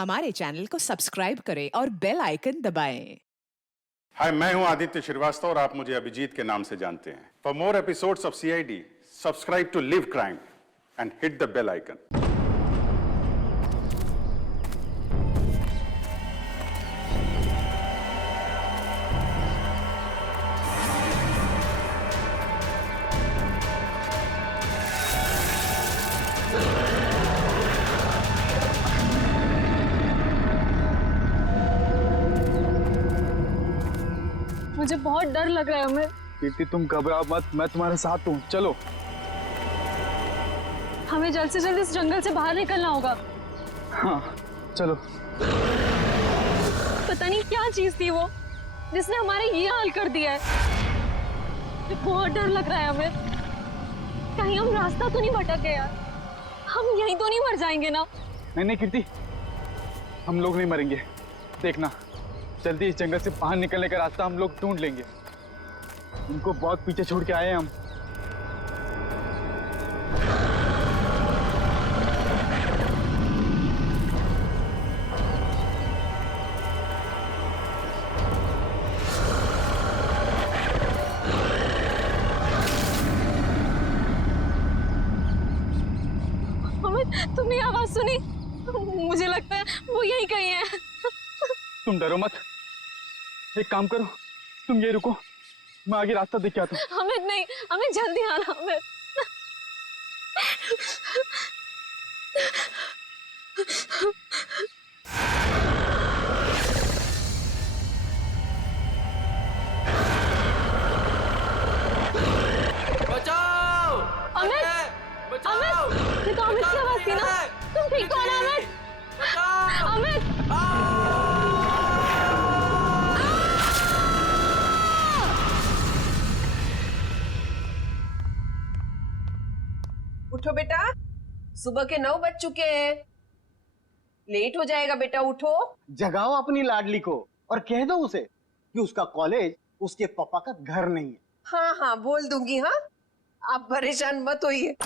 हमारे चैनल को सब्सक्राइब करें और बेल आइकन दबाएं। हाय, मैं हूं आदित्य श्रीवास्तव और आप मुझे अभिजीत के नाम से जानते हैं। For more episodes of CID, subscribe to Live Crime and hit the bell icon. मुझे बहुत डर लग रहा है हमें। कीर्ति, तुम घबराओ मत, मैं तुम्हारे साथ हूँ। चलो, हमें जल्द से जल्द इस जंगल से बाहर निकलना होगा। हाँ चलो। पता नहीं क्या चीज थी वो जिसने हमारे ये हाल कर दिया है। बहुत डर लग रहा है हमें। कहीं हम रास्ता तो नहीं भटक गए यार? हम यहीं तो नहीं मर जाएंगे ना? नहीं कीर्ति, हम लोग नहीं मरेंगे। देखना, जल्दी इस जंगल से बाहर निकलने का रास्ता हम लोग ढूंढ लेंगे। उनको बहुत पीछे छोड़ के आए हैं हम। हमें तुमने आवाज सुनी? मुझे लगता है वो यहीं कहीं है। तुम डरो मत, एक काम करो, तुम ये रुको, मैं आगे रास्ता देख के आता हूँ। हमें नहीं, हमें जल्दी आना। हमें बचाओ! अमित! बचाओ! अमित! ये तो अमित की आवाज थी ना? तुम ठीक हो ना अमित? बचाओ! अमित! उठो बेटा, सुबह के 9 बज चुके हैं। लेट हो जाएगा बेटा, उठो। जगाओ अपनी लाडली को और कह दो उसे कि उसका कॉलेज उसके पापा का घर नहीं है। हाँ हाँ बोल दूंगी। हाँ, आप परेशान मत होइए।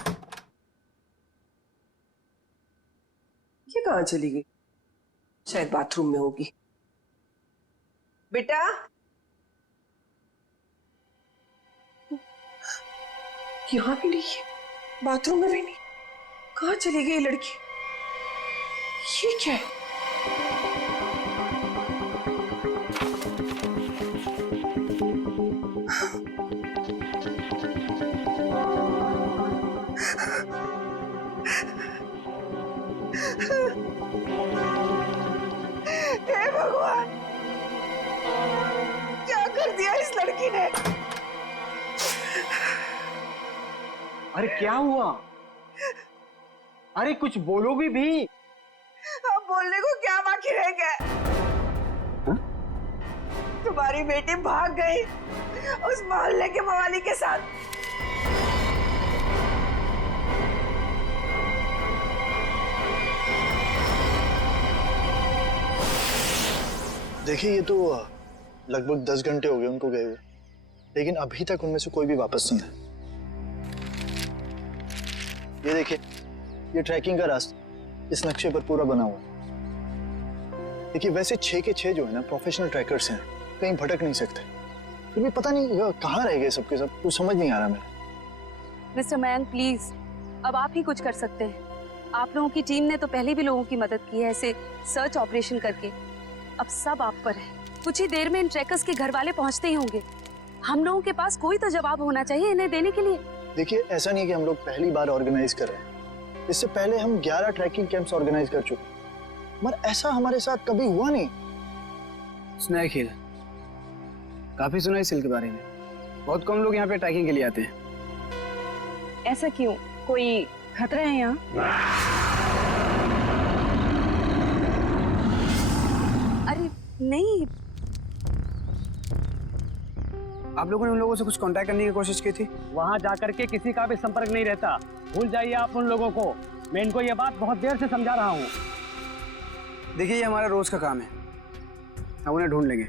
ये कहाँ चली गई? शायद बाथरूम में होगी। बेटा, यहाँ भी नहीं है, बाथरूम में भी नहीं। कहाँ चली गई लड़की? ये क्या है? हे भगवान, क्या कर दिया इस लड़की ने? अरे क्या हुआ? अरे कुछ बोलोगी भी? अब बोलने को क्या बाकी रह गया? तुम्हारी बेटी भाग गई उस मोहल्ले के मवाली के साथ। देखिए, ये तो लगभग 10 घंटे हो गए उनको गए हुए, लेकिन अभी तक उनमें से कोई भी वापस नहीं है। ये देखिए, ये ट्रैकिंग का रास्ता इस नक्शे पर पूरा बना हुआ है। देखिए, वैसे 6 के 6 जो है ना, प्रोफेशनल ट्रैकर्स हैं, कहीं भटक नहीं सकते। फिर भी पता नहीं कहाँ रह गए सबके सब, कुछ समझ नहीं आ रहा मेरा। मिस्टर मयंक, प्लीज, अब आप ही कुछ कर सकते हैं। आप लोगों की टीम ने तो पहले भी लोगों की मदद की है ऐसे सर्च ऑपरेशन करके। अब सब आप पर है। कुछ ही देर में इन ट्रैकर्स के घर वाले पहुंचते ही होंगे। हम लोगों के पास कोई तो जवाब होना चाहिए इन्हें देने के लिए। देखिए, ऐसा नहीं कि हम लोग पहली बार ऑर्गेनाइज कर रहे हैं। इससे पहले हम 11 ट्रैकिंग कैंप्स ऑर्गेनाइज कर चुके हैं, मगर ऐसा हमारे साथ कभी हुआ नहीं। सुना खेल, काफी सुना इस हिल के बारे में। बहुत कम लोग यहाँ पे ट्रैकिंग के लिए आते हैं। ऐसा क्यों? कोई खतरा है यहाँ? अरे नहीं, आप लोगों ने उन लोगों से कुछ कांटेक्ट करने की कोशिश की थी? वहां जाकर के किसी का भी संपर्क नहीं रहता। भूल जाइए आप उन लोगों को। मैं इनको ये बात बहुत देर से समझा रहा हूँ। देखिए, ये हमारा रोज का काम है, हम उन्हें ढूंढ लेंगे।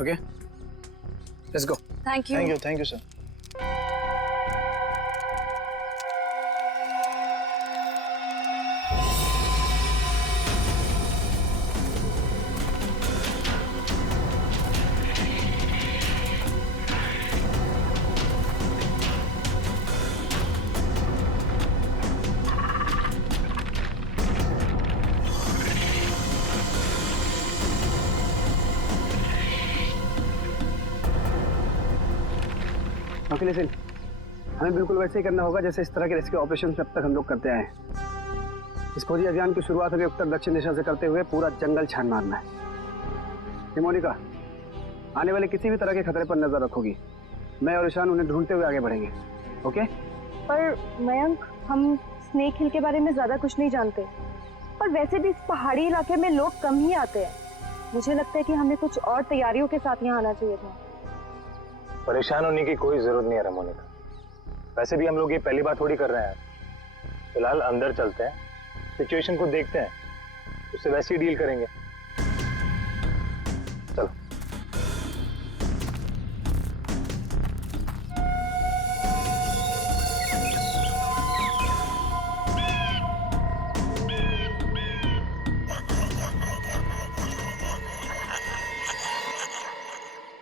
Okay, let's go. Thank you. Thank you sir. Okay listen, हमें बिल्कुल वैसे ही करना होगा जैसे इस तरह के रेस्क्यू ऑपरेशन अब तक हम लोग करते आए हैं। इस फौजी अभियान की शुरुआत हमें उत्तर दक्षिण दिशा से करते हुए पूरा जंगल छान मारना है। मोनिका, आने वाले किसी भी तरह के खतरे पर नजर रखोगी। मैं और ईशान उन्हें ढूंढते हुए आगे बढ़ेंगे। ओके? पर मयंक, हम स्नेक हिल के बारे में ज्यादा कुछ नहीं जानते, और वैसे भी इस पहाड़ी इलाके में लोग कम ही आते हैं। मुझे लगता है कि हमें कुछ और तैयारियों के साथ यहाँ आना चाहिए था। परेशान होने की कोई जरूरत नहीं है मोनिका। वैसे भी हम लोग ये पहली बार थोड़ी कर रहे हैं। फिलहाल अंदर चलते हैं, सिचुएशन को देखते हैं, उससे वैसे ही डील करेंगे। चलो।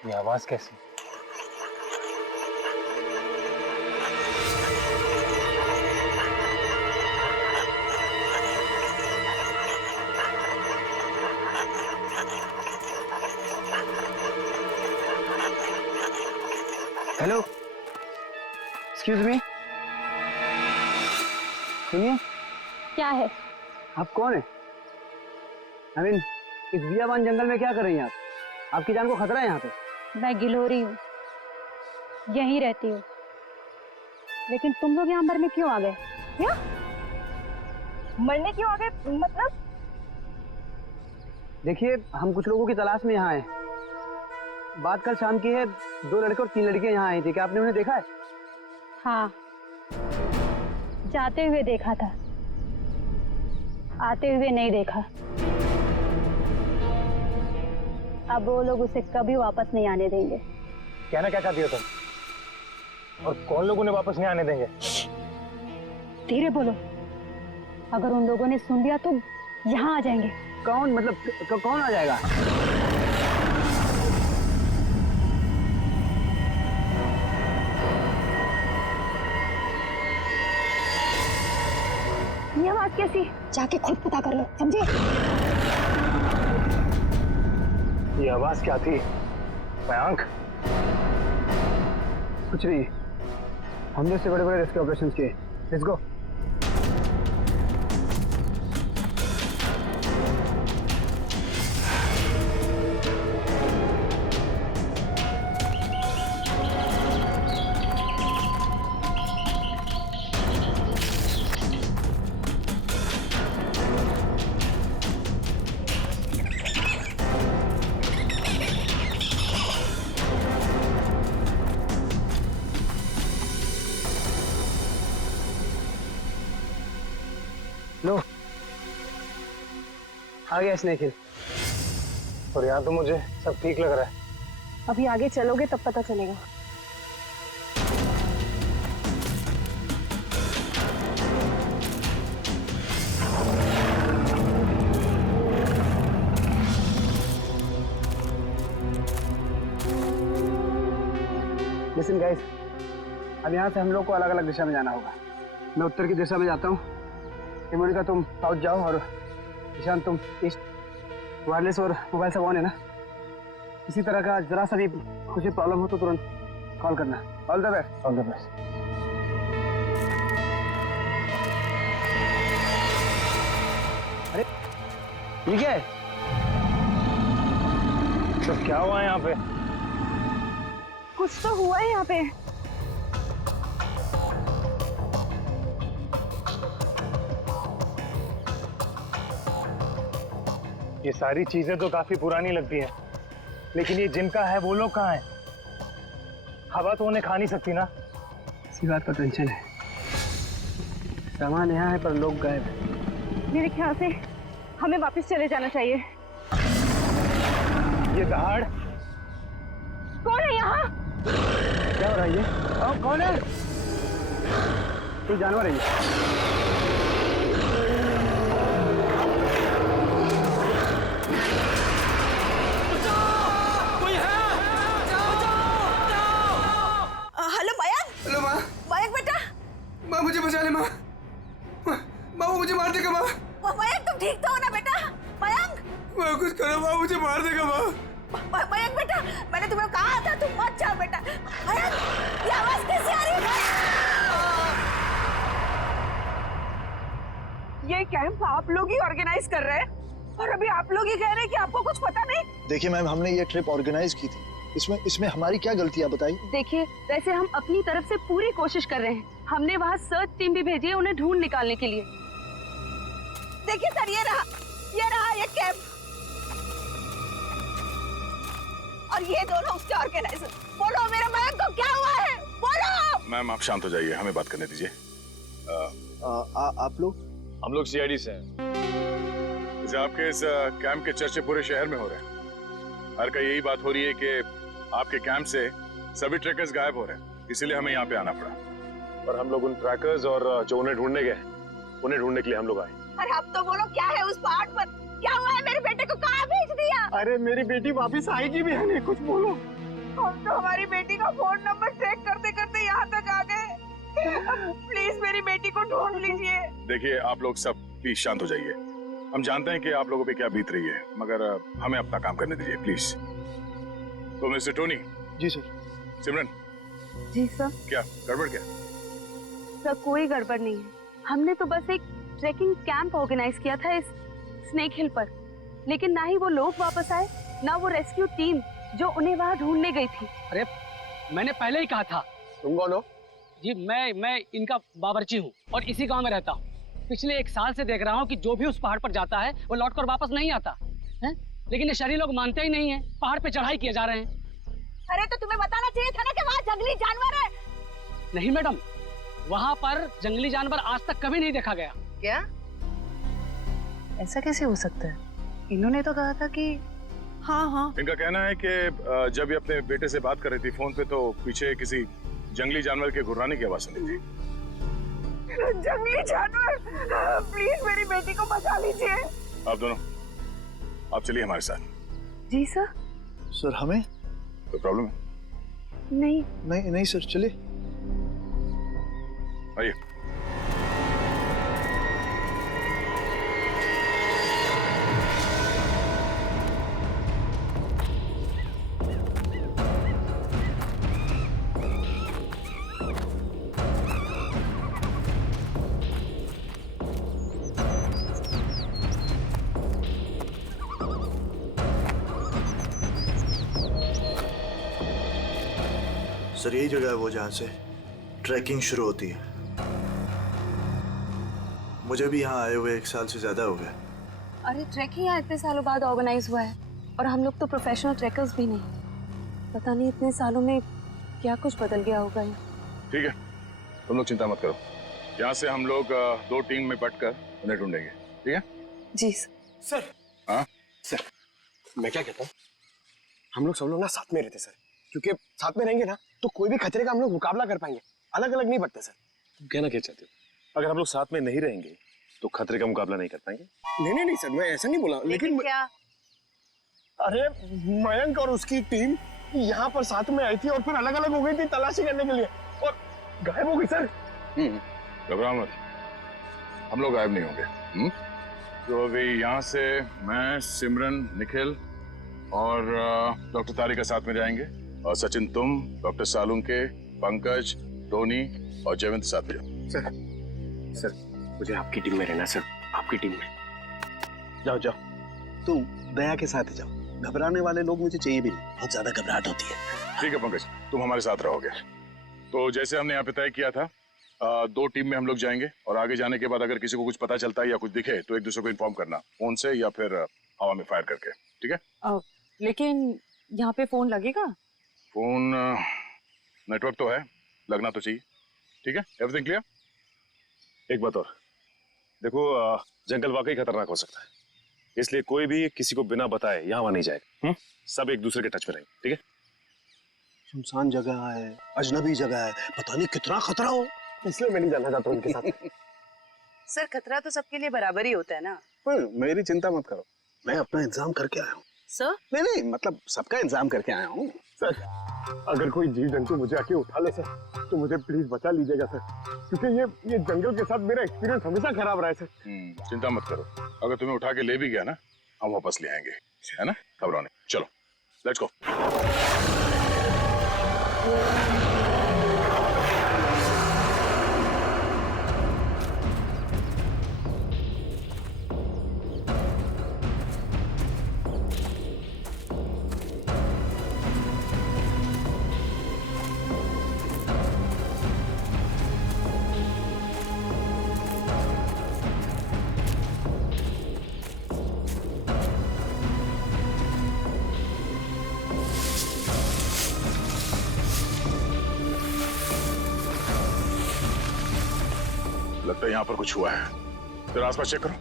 ये आवाज कैसी? हेलो, एक्सक्यूज मी, सुनिए। क्या है? आप कौन है? आई मीन, इस बियाबान जंगल में क्या कर रही हैं आप? आपकी जान को खतरा है यहाँ पे। मैं गिलोरी हूँ, यहीं रहती हूँ। लेकिन तुम लोग यहाँ मरने क्यों आ गए? क्या मरने क्यों आ गए? मतलब देखिए, हम कुछ लोगों की तलाश में यहाँ आए। बात कल शाम की है, 2 लड़के और 3 लड़कियां यहाँ आई थी। क्या आपने उन्हें देखा है? हाँ, जाते हुए देखा था, आते हुए नहीं देखा। अब वो लोग उसे कभी वापस नहीं आने देंगे। कहना क्या चाहती हो तुम? और कौन लोग उन्हें वापस नहीं आने देंगे? धीरे बोलो, अगर उन लोगों ने सुन लिया तो यहाँ आ जाएंगे। कौन? मतलब कौन आ जाएगा? ये आवाज कैसी? जाके खुद पता कर लो, समझे? ये आवाज क्या थी मयंक? कुछ नहीं, हमने इससे बड़े बड़े रेस्क्यू ऑपरेशन किए। Let's go. लो, आ गया स्नेक हिल। और यहाँ तो मुझे सब ठीक लग रहा है। अभी आगे चलोगे तब पता चलेगा। लिसन गाइस, अब यहाँ से हम लोग को अलग अलग दिशा में जाना होगा। मैं उत्तर की दिशा में जाता हूँ, मोनिका तुम साउथ जाओ, और ईशान तुम ईस्ट। वायरलेस और मोबाइल सब ऑन है ना? किसी तरह का जरा सा भी कुछ भी प्रॉब्लम हो तो तुरंत कॉल करना। All the best. All the best. अरे ये क्या है? तो क्या हुआ है यहाँ पे? कुछ तो हुआ है यहाँ पे। ये सारी चीजें तो काफी पुरानी लगती हैं, लेकिन ये जिनका है वो लोग कहाँ हैं? हवा तो उन्हें खा नहीं सकती ना? इसी बात का टेंशन है। सामान यहाँ है पर लोग गायब हैं। मेरे ख्याल से हमें वापस चले जाना चाहिए। ये दहाड़ कौन है यहाँ? क्या हो रहा है ये? कौन है? कोई जानवर है ये? हेलो मयंक। हेलो माँ। मयंक बेटा। माँ मुझे बचा ले माँ। माँ वो मुझे मार देगा माँ। मयंक तुम ठीक तो हो ना बेटा? मयंक। माँ कुछ करो माँ, मुझे मार देगा माँ। मयंक बेटा, मैंने तुम्हें कहा था तुम मत जाओ बेटा। मयंक, ये आवाज कैसे आ रही है? ये कैंप आप लोग ही ऑर्गेनाइज कर रहे हैं और अभी आप लोग ही कह रहे हैं कि आपको कुछ पता नहीं। देखिए मैम, हमने ये ट्रिप ऑर्गेनाइज की थी, इसमें हमारी क्या गलती है बताइए। देखिए, वैसे हम अपनी तरफ से पूरी कोशिश कर रहे हैं। हमने वहाँ सर्च टीम भी भेजी है उन्हें ढूंढ निकालने के लिए। देखिए सर, ये रहा ये कैंप और ये दोनों उसके ऑर्गेनाइजर। बोलो मेरे मयंक को क्या हुआ है, बोलो। मैम आप शांत हो जाइए, हमें बात करने दीजिए। आप लोग? हम लोग सीआईडी से हैं। जैसे आपके इस कैंप के चर्चे पूरे शहर में हो रहे हैं। हर का यही बात हो रही है कि आपके कैंप से सभी ट्रैकर्स गायब हो रहे हैं, इसीलिए हमें यहाँ पे आना पड़ा। और हम लोग उन ट्रैकर्स और जो उन्हें ढूंढने गए, उन्हें ढूंढने के लिए हम लोग आए। अरे अब तो बोलो, क्या है उस पहाड़ पर, क्या हुआ है? मेरे बेटे को कहाँ भेज दिया? अरे मेरी बेटी वापस आएगी भी है नहीं, कुछ बोलो। हम तो हमारी बेटी का फोन नंबर ट्रैक करते करते यहाँ तक आ गए। प्लीज मेरी बेटी को ढूंढ लीजिए। देखिए आप लोग सब प्लीज शांत हो जाइए। हम जानते हैं कि आप लोगों पे क्या बीत रही है, मगर हमें अपना काम करने दीजिए प्लीज। तो मिस्टर टोनी। जी सर। सिमरन। जी सर। क्या गड़बड़ क्या? सर कोई गड़बड़ नहीं है। हमने तो बस एक ट्रैकिंग कैंप ऑर्गेनाइज किया था इस स्नेक हिल पर, लेकिन ना ही वो लोग वापस आए, ना वो रेस्क्यू टीम जो उन्हें वहाँ ढूंढने गई थी। अरे मैंने पहले ही कहा था। तुम कौन हो? जी मैं इनका बावर्ची हूँ और इसी गांव में रहता हूँ। पिछले 1 साल से देख रहा हूँ कि जो भी उस पहाड़ पर जाता है वो लौटकर वापस नहीं आता है, लेकिन ये शहरी लोग मानते ही नहीं है। पहाड़ पे चढ़ाई किए जा रहे हैं। अरे तो तुम्हें बताना चाहिए था ना कि वहाँ जंगली जानवर है। नहीं मैडम, वहाँ पर जंगली जानवर आज तक कभी नहीं देखा गया। क्या? ऐसा कैसे हो सकता है? इन्होंने तो कहा था कि हाँ। इनका कहना है कि जब ये अपने बेटे से बात कर रही थी फोन पे, तो पीछे किसी जंगली जानवर के गुर्राने की आवाज सुनी थी। जंगली जानवर, प्लीज मेरी बेटी को बचा लीजिए। आप दोनों आप चलिए हमारे साथ। जी सर। सर हमें कोई प्रॉब्लम है? नहीं सर, चलिए। आइए। सर यही जगह है वो जहाँ से ट्रैकिंग शुरू होती है। मुझे भी यहाँ आए हुए 1 साल से ज्यादा हो गया। अरे ट्रैकिंग यहाँ इतने सालों बाद ऑर्गेनाइज हुआ है और हम लोग तो प्रोफेशनल ट्रैकर्स भी नहीं। पता नहीं इतने सालों में क्या कुछ बदल गया होगा। ठीक है, तुम लोग चिंता मत करो। यहाँ से हम लोग 2 टीम में बंटकर उन्हें ढूंढेंगे, ठीक है? जी सर। हाँ सर, मैं क्या कहता हूँ, हम लोग सब लोग ना साथ में रहते सर, क्योंकि साथ में रहेंगे ना तो कोई भी खतरे का हम लोग मुकाबला कर पाएंगे। अलग अलग नहीं बढ़ते सर। तुम कहना क्या चाहते हो? अगर हम लोग साथ में नहीं रहेंगे तो खतरे का मुकाबला नहीं कर पाएंगे। नहीं सर, मैं ऐसा नहीं बोला, लेकिन क्या? अरे मयंक और उसकी टीम यहाँ पर साथ में आई थी और फिर अलग अलग हो गई थी तलाशी करने के लिए और गायब हो गई सर। घबराओ मत, हम लोग गायब नहीं होंगे। तो अभी यहाँ से मैं, सिमरन, निखिल और डॉक्टर तारिका साथ में जाएंगे, और सचिन तुम, डॉक्टर सालुंके, पंकज, टोनी और जयवंत साथ में जाओ। सर मुझे आपकी टीम में रहना सर, आपकी टीम में। जाओ तुम दया के साथ जाओ, घबराने वाले लोग मुझे चाहिए भी नहीं, बहुत ज्यादा घबराहट होती है। ठीक है पंकज, तुम हमारे साथ रहोगे। तो जैसे हमने यहाँ पे तय किया था, 2 टीम में हम लोग जाएंगे और आगे जाने के बाद अगर किसी को कुछ पता चलता है या कुछ दिखे तो एक दूसरे को इन्फॉर्म करना, फोन से या फिर हवा में फायर करके, ठीक है? लेकिन यहाँ पे फोन लगेगा? फोन नेटवर्क तो है, लगना तो चाहिए। ठीक है, एवरीथिंग क्लियर? एक बात और देखो, जंगल वाकई खतरनाक हो सकता है, इसलिए कोई भी किसी को बिना बताए यहाँ नहीं जाएगा। सब एक दूसरे के टच में रहेंगे, ठीक है? सुनसान जगह है, अजनबी जगह है, पता नहीं कितना खतरा हो, इसलिए मैं नहीं जाना चाहता उनके साथ। सर खतरा तो सबके लिए बराबर ही होता है ना। पर मेरी चिंता मत करो, मैं अपना इंतजाम करके आया हूँ। सर? नहीं मतलब सबका इंतजाम करके आया हूँ। सर अगर कोई जीव जंतु मुझे आके उठा ले सर तो मुझे प्लीज बचा लीजिएगा सर, क्योंकि ये जंगल के साथ मेरा एक्सपीरियंस हमेशा खराब रहा है सर। चिंता मत करो, अगर तुम्हें उठा के ले भी गया ना, हम वापस ले आएंगे, है ना? घबराओ नहीं, चलो। Let's go. लगता है यहां पर कुछ हुआ है, जरा आसपास चेक करो।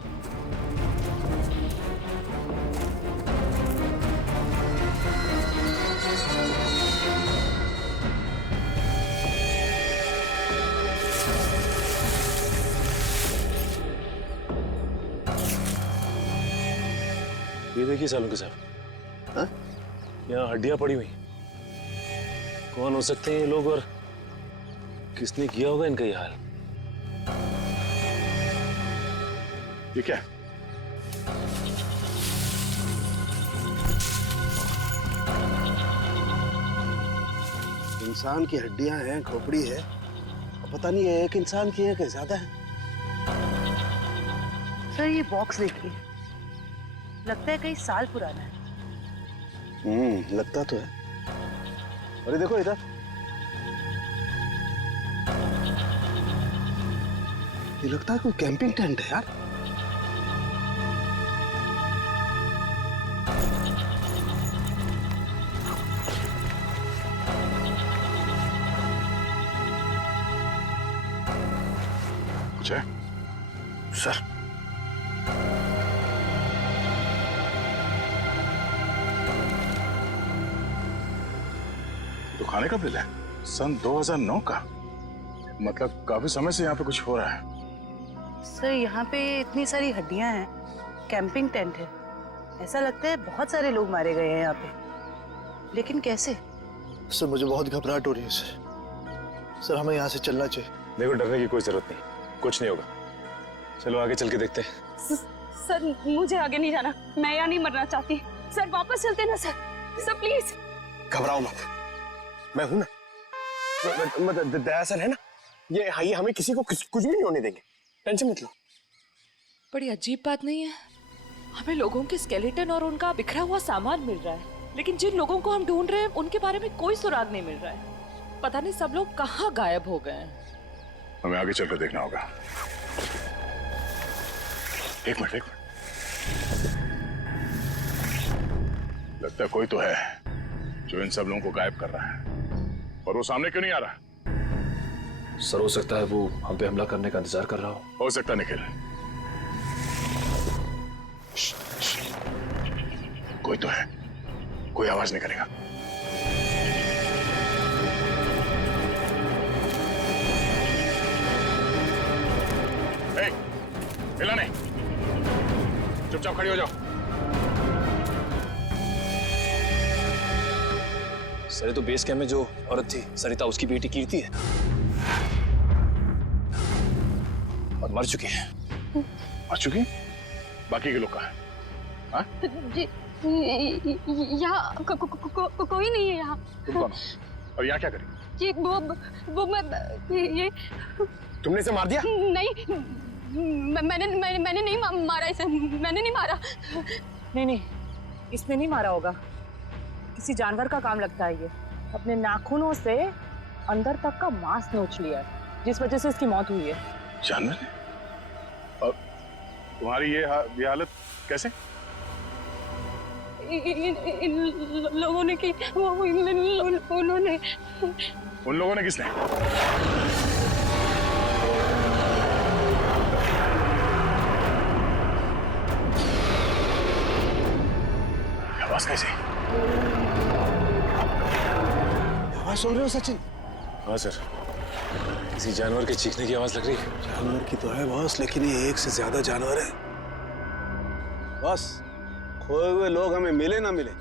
ये देखिए सालुंके साहब, हाँ? यहाँ हड्डियां पड़ी हुई। कौन हो सकते हैं ये लोग और किसने किया होगा इनका ये हाल? ये क्या है? इंसान की हड्डियां हैं, खोपड़ी है, और पता नहीं एक इंसान की है कि ज्यादा है। सर ये बॉक्स देखिए, लगता है कई साल पुराना है। लगता तो है। अरे देखो इधर, ये लगता है कोई कैंपिंग टेंट है यार। कुछ है सर? तो खाने का बिल है, सन 2009 का। मतलब काफी समय से यहाँ पे कुछ हो रहा है। सर यहाँ पे इतनी सारी हड्डियां हैं, कैंपिंग टेंट है, ऐसा लगता है बहुत सारे लोग मारे गए हैं यहाँ पे, लेकिन कैसे? सर मुझे बहुत घबराहट हो रही है सर हमें यहाँ से चलना चाहिए। देखो डरने की कोई जरूरत नहीं, कुछ नहीं होगा। चलो आगे चल के देखते हैं। सर मुझे आगे नहीं जाना, मैं यहाँ नहीं मरना चाहती। सर वापस चलते ना सर, सर प्लीज। घबराओ मत, मैं हूं ना। मतलब दया सर है ना, ये हमें किसी को कुछ भी नहीं होने देंगे, टेंशन मत लो। बड़ी अजीब बात नहीं है, हमें लोगों के स्केलेटन और उनका बिखरा हुआ सामान मिल रहा है, लेकिन जिन लोगों को हम ढूंढ रहे हैं उनके बारे में कोई सुराग नहीं मिल रहा है। पता नहीं सब लोग कहाँ गायब हो गए हैं। हमें आगे चलकर देखना होगा। एक मिनट। लगता है कोई तो है जो इन सब लोगों को गायब कर रहा है, और वो सामने क्यों नहीं आ रहा? सर हो सकता है वो हम पे हमला करने का इंतजार कर रहा हो सकता निखिल। कोई तो है, कोई आवाज नहीं करेगा। हिला नहीं, चुपचाप खड़ी हो जाओ। सर ये तो बेस कैंप में जो औरत थी सरिता, उसकी बेटी कीर्ति है और मर चुकी है। मर चुकी? बाकी के लोग कहाँ हैं? हाँ? जी यहाँ कोई नहीं है यहाँ। तुम कौन हो और यहाँ क्या करी? ये वो मैं ये तुमने इसे मार दिया? नहीं, मैंने नहीं मारा इसे, मैंने नहीं मारा। नहीं इसने नहीं मारा होगा, किसी जानवर का काम लगता है। ये अपने नाखूनों से अंदर तक का मांस नोच लिया है, जिस वजह से इसकी मौत हुई है। जानवर ने? और तुम्हारी ये हालत कैसे? इन लोगों ने की, उन्होंने। उन लोगों ने किसने? आवाज कैसे? आवाज सुन रहे हो सचिन? हाँ सर, किसी जानवर के चीखने की आवाज लग रही है। जानवर की तो है बॉस, लेकिन ये एक से ज्यादा जानवर है। बॉस, खोए हुए लोग हमें मिले ना मिले,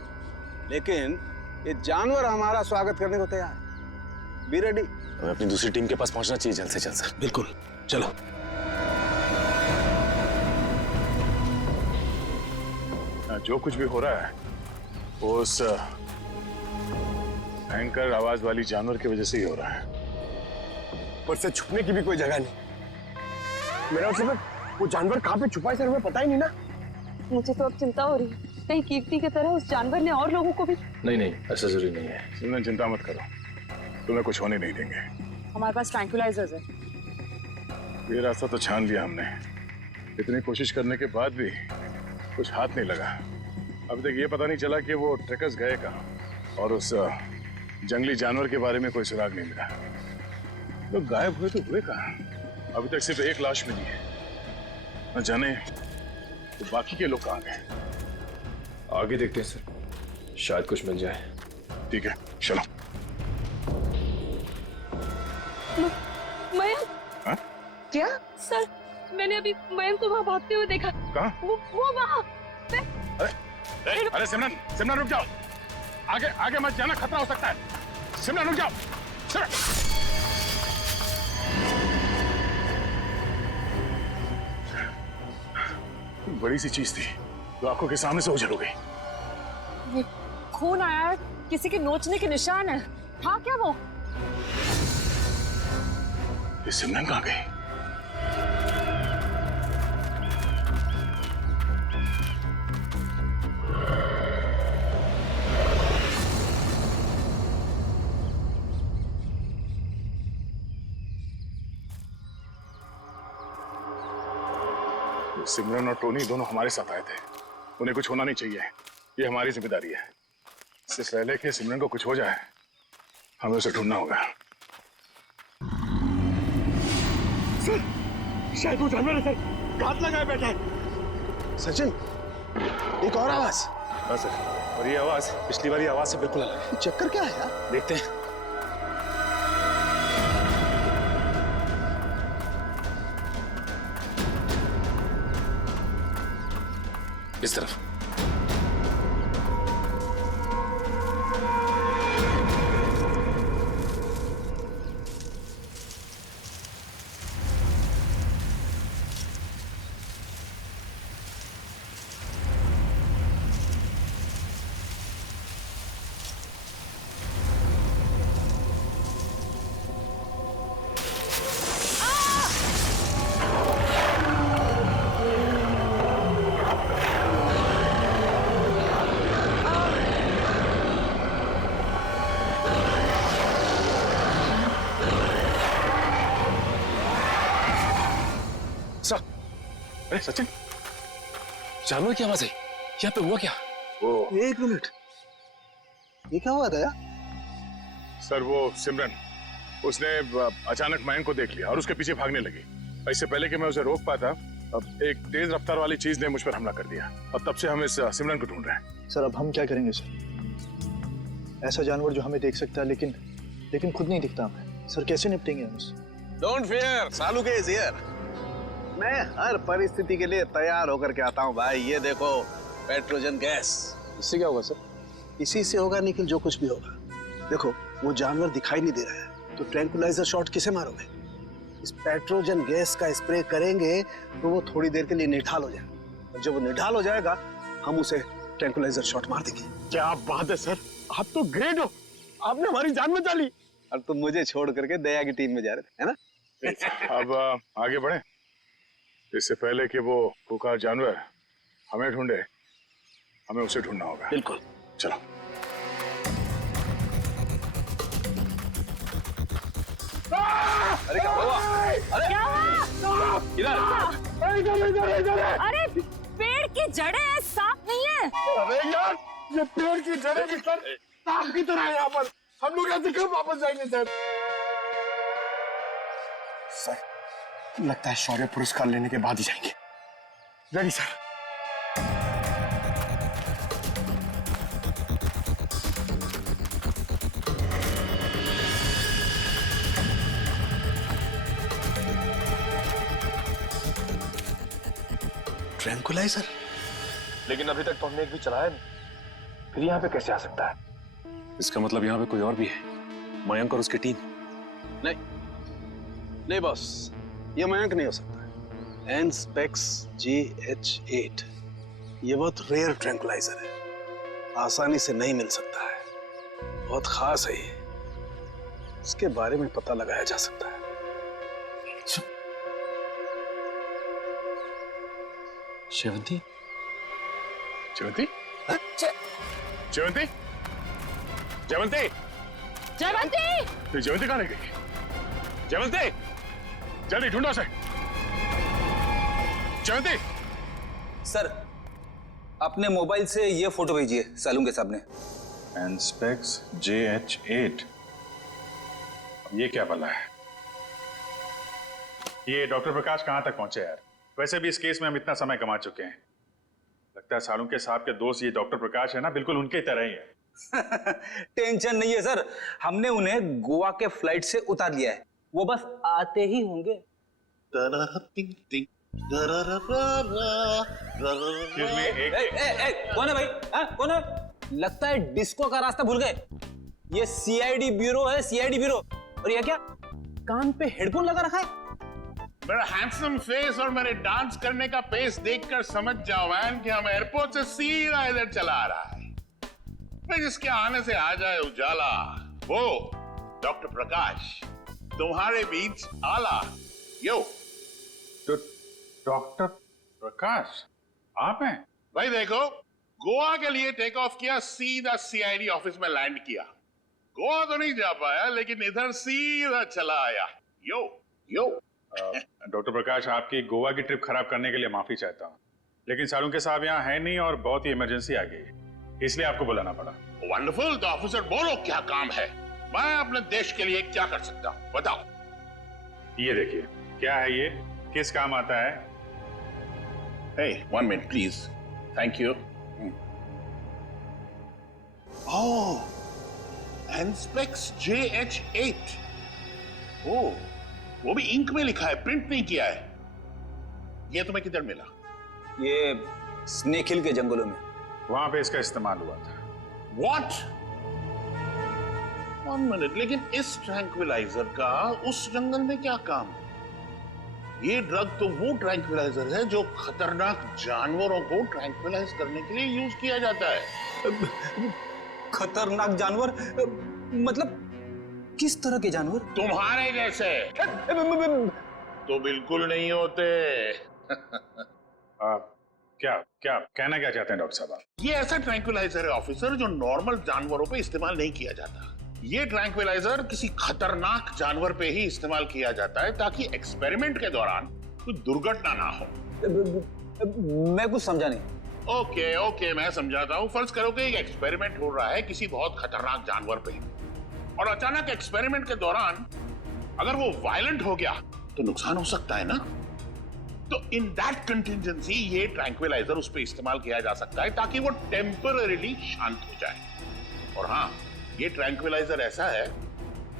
लेकिन ये जानवर हमारा स्वागत करने को तैयार है। Be ready. हमें अपनी दूसरी टीम के पास पहुंचना चाहिए जल्द से जल्द सर। बिल्कुल, चलो। जो कुछ भी हो रहा है वो उस भयंकर आवाज वाली जानवर की वजह से ही हो रहा है। पर से छुपने की भी कोई जगह नहीं। मेरा मतलब वो जानवर कहाँ पे छुपा है सर, हमें पता ही नहीं ना। मुझे तो अब चिंता हो रही है, कहीं कीर्ति की तरह उस जानवर ने और लोगों को भी। नहीं, ऐसा जरूरी नहीं है। सिमरन चिंता मत करो, तुम्हें कुछ होने नहीं देंगे। हमारे पास ट्रैंक्विलाइजर्स है। ये रास्ता तो छान लिया हमने, इतनी कोशिश करने के बाद भी कुछ हाथ नहीं लगा। अभी तक ये पता नहीं चला कि वो ट्रैकर्स गए कहाँ और उस जंगली जानवर के बारे में कोई सुराग नहीं मिला। लोग गायब हुए तो हुए कहाँ? अभी तक सिर्फ एक लाश मिली है, न जाने तो बाकी के लोग कहाँ गए। आगे देखते हैं सर, शायद कुछ मिल जाए। ठीक है, चलो। मयंक। हाँ? क्या? सर, मैंने अभी मयंक को वहाँ भागते हुए देखा। कहाँ? वो वहाँ। अरे सिमरन रुक जाओ, आगे मत जाना, खतरा हो सकता है। सिमरन रुक जाओ। बड़ी सी चीज थी जो आंखों के सामने से ओझल हो गई। खून आया है, किसी के नोचने के निशान है। था क्या वो? ये सिमरन कहाँ गई? सिमरन और टोनी दोनों हमारे साथ आए थे, उन्हें कुछ होना नहीं चाहिए, ये हमारी जिम्मेदारी है। इससे पहले कि सिमरन को कुछ हो जाए, हमें उसे ढूंढना होगा। सर, शायद वो जानवर है सर, घात लगाए बैठा है। सचिन, एक और आवाज। हाँ सर, और ये आवाज पिछली वाली आवाज से बिल्कुल अलग है। चक्कर क्या है यार? देखते हैं। इस तरफ। अरे सचिन, जानवर की आवाज है, यहाँ पे हुआ क्या? एक मिनट, ये क्या हुआ था यार? सर वो सिमरन, उसने अचानक मयंक को देख लिया और उसके पीछे भागने लगी। इससे पहले कि मैं उसे रोक पाता, अब एक तेज रफ्तार वाली चीज ने मुझ पर हमला कर दिया और तब से हम इस सिमरन को ढूंढ रहे हैं। सर अब हम क्या करेंगे सर? ऐसा जानवर जो हमें देख सकता है लेकिन खुद नहीं दिखता हमें। सर कैसे निपटेंगे हम उससे? डोंट फियर, सालू के इज हियर। मैं हर परिस्थिति के लिए तैयार होकर के आता हूँ भाई। ये देखो, पेट्रोजन गैस। इससे क्या होगा सर? इसी से होगा निखिल, जो कुछ भी होगा। देखो, वो जानवर दिखाई नहीं दे रहा है, तो ट्रैंक्विलाइजर शॉट किसे मारोगे? इस पेट्रोजन गैस का स्प्रे करेंगे तो वो थोड़ी देर के लिए निढाल हो जाएगा, और जब वो निढाल हो जाएगा हम उसे ट्रैंक्विलाइजर शॉट मार देंगे। क्या बात है सर, आप तो ग्रेट हो, आपने हमारी जान बचा ली। अब तुम मुझे छोड़ करके दया की टीम में जा रहे थे, है ना? अब आगे बढ़े, इससे पहले कि वो खुंखार जानवर हमें ढूंढे, हमें उसे ढूंढना होगा। बिल्कुल, चलो। अरे क्या हुआ? अरे क्या हुआ? इधर। अरे पेड़ की जड़ें हैं, सांप नहीं है। अरे यार, ये पेड़ की जड़ें भी सर सांप की तरह है यहाँ पर। हम लोग ऐसे कब वापस जाएंगे सर? सर, लगता है शौर्य पुरस्कार लेने के बाद ही जाएंगे। Ready sir. ट्रैंक्विलाइजर? लेकिन अभी तक तो हमने एक भी चलाया नहीं, फिर यहाँ पे कैसे आ सकता है? इसका मतलब यहाँ पे कोई और भी है, मयंक और उसकी टीम। नहीं बॉस, ये मयंक नहीं हो सकता। एनस्पेक्स GH8 ये बहुत रेयर ट्रैंक्विलाइजर है, आसानी से नहीं मिल सकता है। बहुत खास है ये, इसके बारे में पता लगाया जा सकता है। शेवंती, जयवंती, जयवंती, जयवंती, जयवंती! तो जयवंती कहाँ रह गई? जयवंती, जल्दी ढूंढो उसे। जयवंती! सर, अपने मोबाइल से ये फोटो भेजिए सालुंके साहब ने। एनस्पेक्स JH8, ये क्या बला है? ये डॉक्टर प्रकाश कहाँ तक पहुंचे यार? वैसे भी इस केस में हम इतना समय कमा चुके हैं। लगता है सालुंके साहब के दोस्त ये डॉक्टर प्रकाश है ना, बिल्कुल उनके तरह ही है। टेंशन नहीं है सर, हमने उन्हें गोवा के फ्लाइट से उतार लिया है, वो बस आते ही होंगे। कौन है भाई? कौन है? लगता है डिस्को का रास्ता भूल गए। ये CID ब्यूरो है, CID ब्यूरो। और ये क्या, कान पे हेडफोन लगा रखा है? मेरा हैंडसम फेस और मेरे डांस करने का पेस देखकर समझ जाओ मैन कि हम एयरपोर्ट से सीधा इधर चला आ रहा है। फिर जिसके आने से आ जाए उजाला, वो डॉक्टर प्रकाश तुम्हारे बीच आला। यो तो डॉक्टर प्रकाश आप हैं? भाई देखो, गोवा के लिए टेक ऑफ किया, सीधा CID ऑफिस में लैंड किया। गोवा तो नहीं जा पाया, लेकिन इधर सीधा चला आया। यो यो डॉक्टर प्रकाश, आपकी गोवा की ट्रिप खराब करने के लिए माफी चाहता हूँ, लेकिन सालुंके साहब यहाँ है नहीं और बहुत ही इमरजेंसी आ गई है, इसलिए आपको बुलाना पड़ा। वंडरफुल। तो ऑफिसर बोलो क्या काम है? मैं अपने देश के लिए क्या कर सकता हूँ, बताओ। ये देखिए, क्या है ये, किस काम आता है? Hey, 1 minute please. Thank you. Oh, Anspex JH8. Oh, वो भी इंक में लिखा है, प्रिंट नहीं किया है। ये तुम्हें किधर मिला? ये स्नेक हिल के जंगलों में। वहां पे इसका इस्तेमाल हुआ था। What? 1 minute, लेकिन इस ट्रैंक्विलाइजर का उस जंगल में क्या काम? ये ड्रग तो वो ट्रैंक्विलाइजर है जो खतरनाक जानवरों को ट्रैंक्विलाइज करने के लिए यूज किया जाता है। खतरनाक जानवर मतलब किस तरह के जानवर? तुम्हारे जैसे तो बिल्कुल नहीं होते। क्या क्या कहना क्या चाहते हैं डॉक्टर साहब? ये ऐसा ट्रैंक्विलाइजर है ऑफिसर जो नॉर्मल जानवरों पे इस्तेमाल नहीं किया जाता। ये ट्रैंक्विलाइजर किसी खतरनाक जानवर पे ही इस्तेमाल किया जाता है ताकि एक्सपेरिमेंट के दौरान कोई दुर्घटना ना हो। मैं कुछ समझा नहीं। ओके, मैं समझाता हूँ। फर्ज करो कि एक एक्सपेरिमेंट हो रहा है किसी बहुत खतरनाक जानवर पे, और अचानक एक्सपेरिमेंट के दौरान अगर वो वायलेंट हो गया तो नुकसान हो सकता है ना। तो इन दैट कंटिजेंसी ये ट्रैंक्विलाइजर उस पे इस्तेमाल किया जा सकता है ताकि वो टेम्पररीली शांत हो जाए। और हाँ, ये ट्रैंक्विलाइजर ऐसा है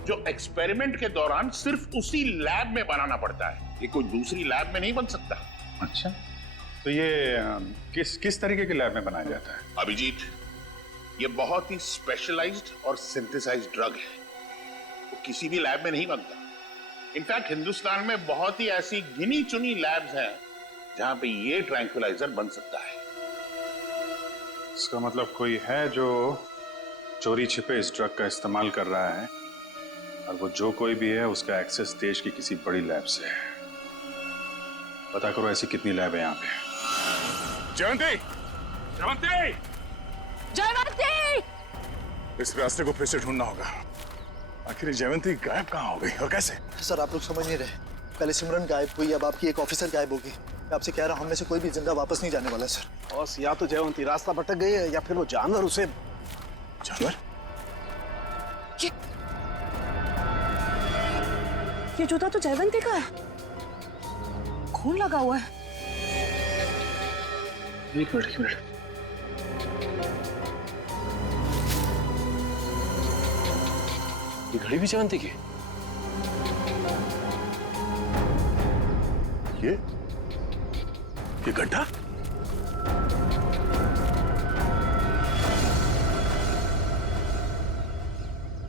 जो एक्सपेरिमेंट के दौरान सिर्फ उसी लैब में बनाना पड़ता है, ये कोई दूसरी लैब में नहीं बन सकता। अच्छा, तो ये किस तरीके के लैब में बनाया जाता है? अभिजीत, ये बहुत ही स्पेशलाइज्ड और सिंथेसाइज्ड ड्रग है, वो किसी भी लैब में नहीं बनता। इनफैक्ट हिंदुस्तान में बहुत ही ऐसी गिनी चुनी लैब्स हैं जहां पे ये ट्रैंक्विलाइजर बन सकता है। इसका मतलब कोई है जो चोरी छिपे इस ड्रग का इस्तेमाल कर रहा है, और वो जो कोई भी है उसका एक्सेस देश की किसी बड़ी लैब से है। पता करो ऐसी कितनी लैब है यहाँ पे। जयवंती! जयवंती! जयवंती! इस रास्ते को फिर से ढूंढना होगा। आखिर जयवंती गायब कहाँ हो गई और कैसे? सर, आप लोग समझ नहीं रहे। पहले सिमरन गायब हुई, अब आपकी एक ऑफिसर गायब होगी। मैं आपसे कह रहा हूँ, हम में से कोई भी जिंदा वापस नहीं जाने वाला सर। बॉस, या तो जयवंती रास्ता भटक गई है या फिर वो जानवर उसे। जानवर? ये जूता तो जयवंती का है, खून लगा हुआ है। एक मिनट। ये घड़ी भी जयवंती की? ये गड्ढा?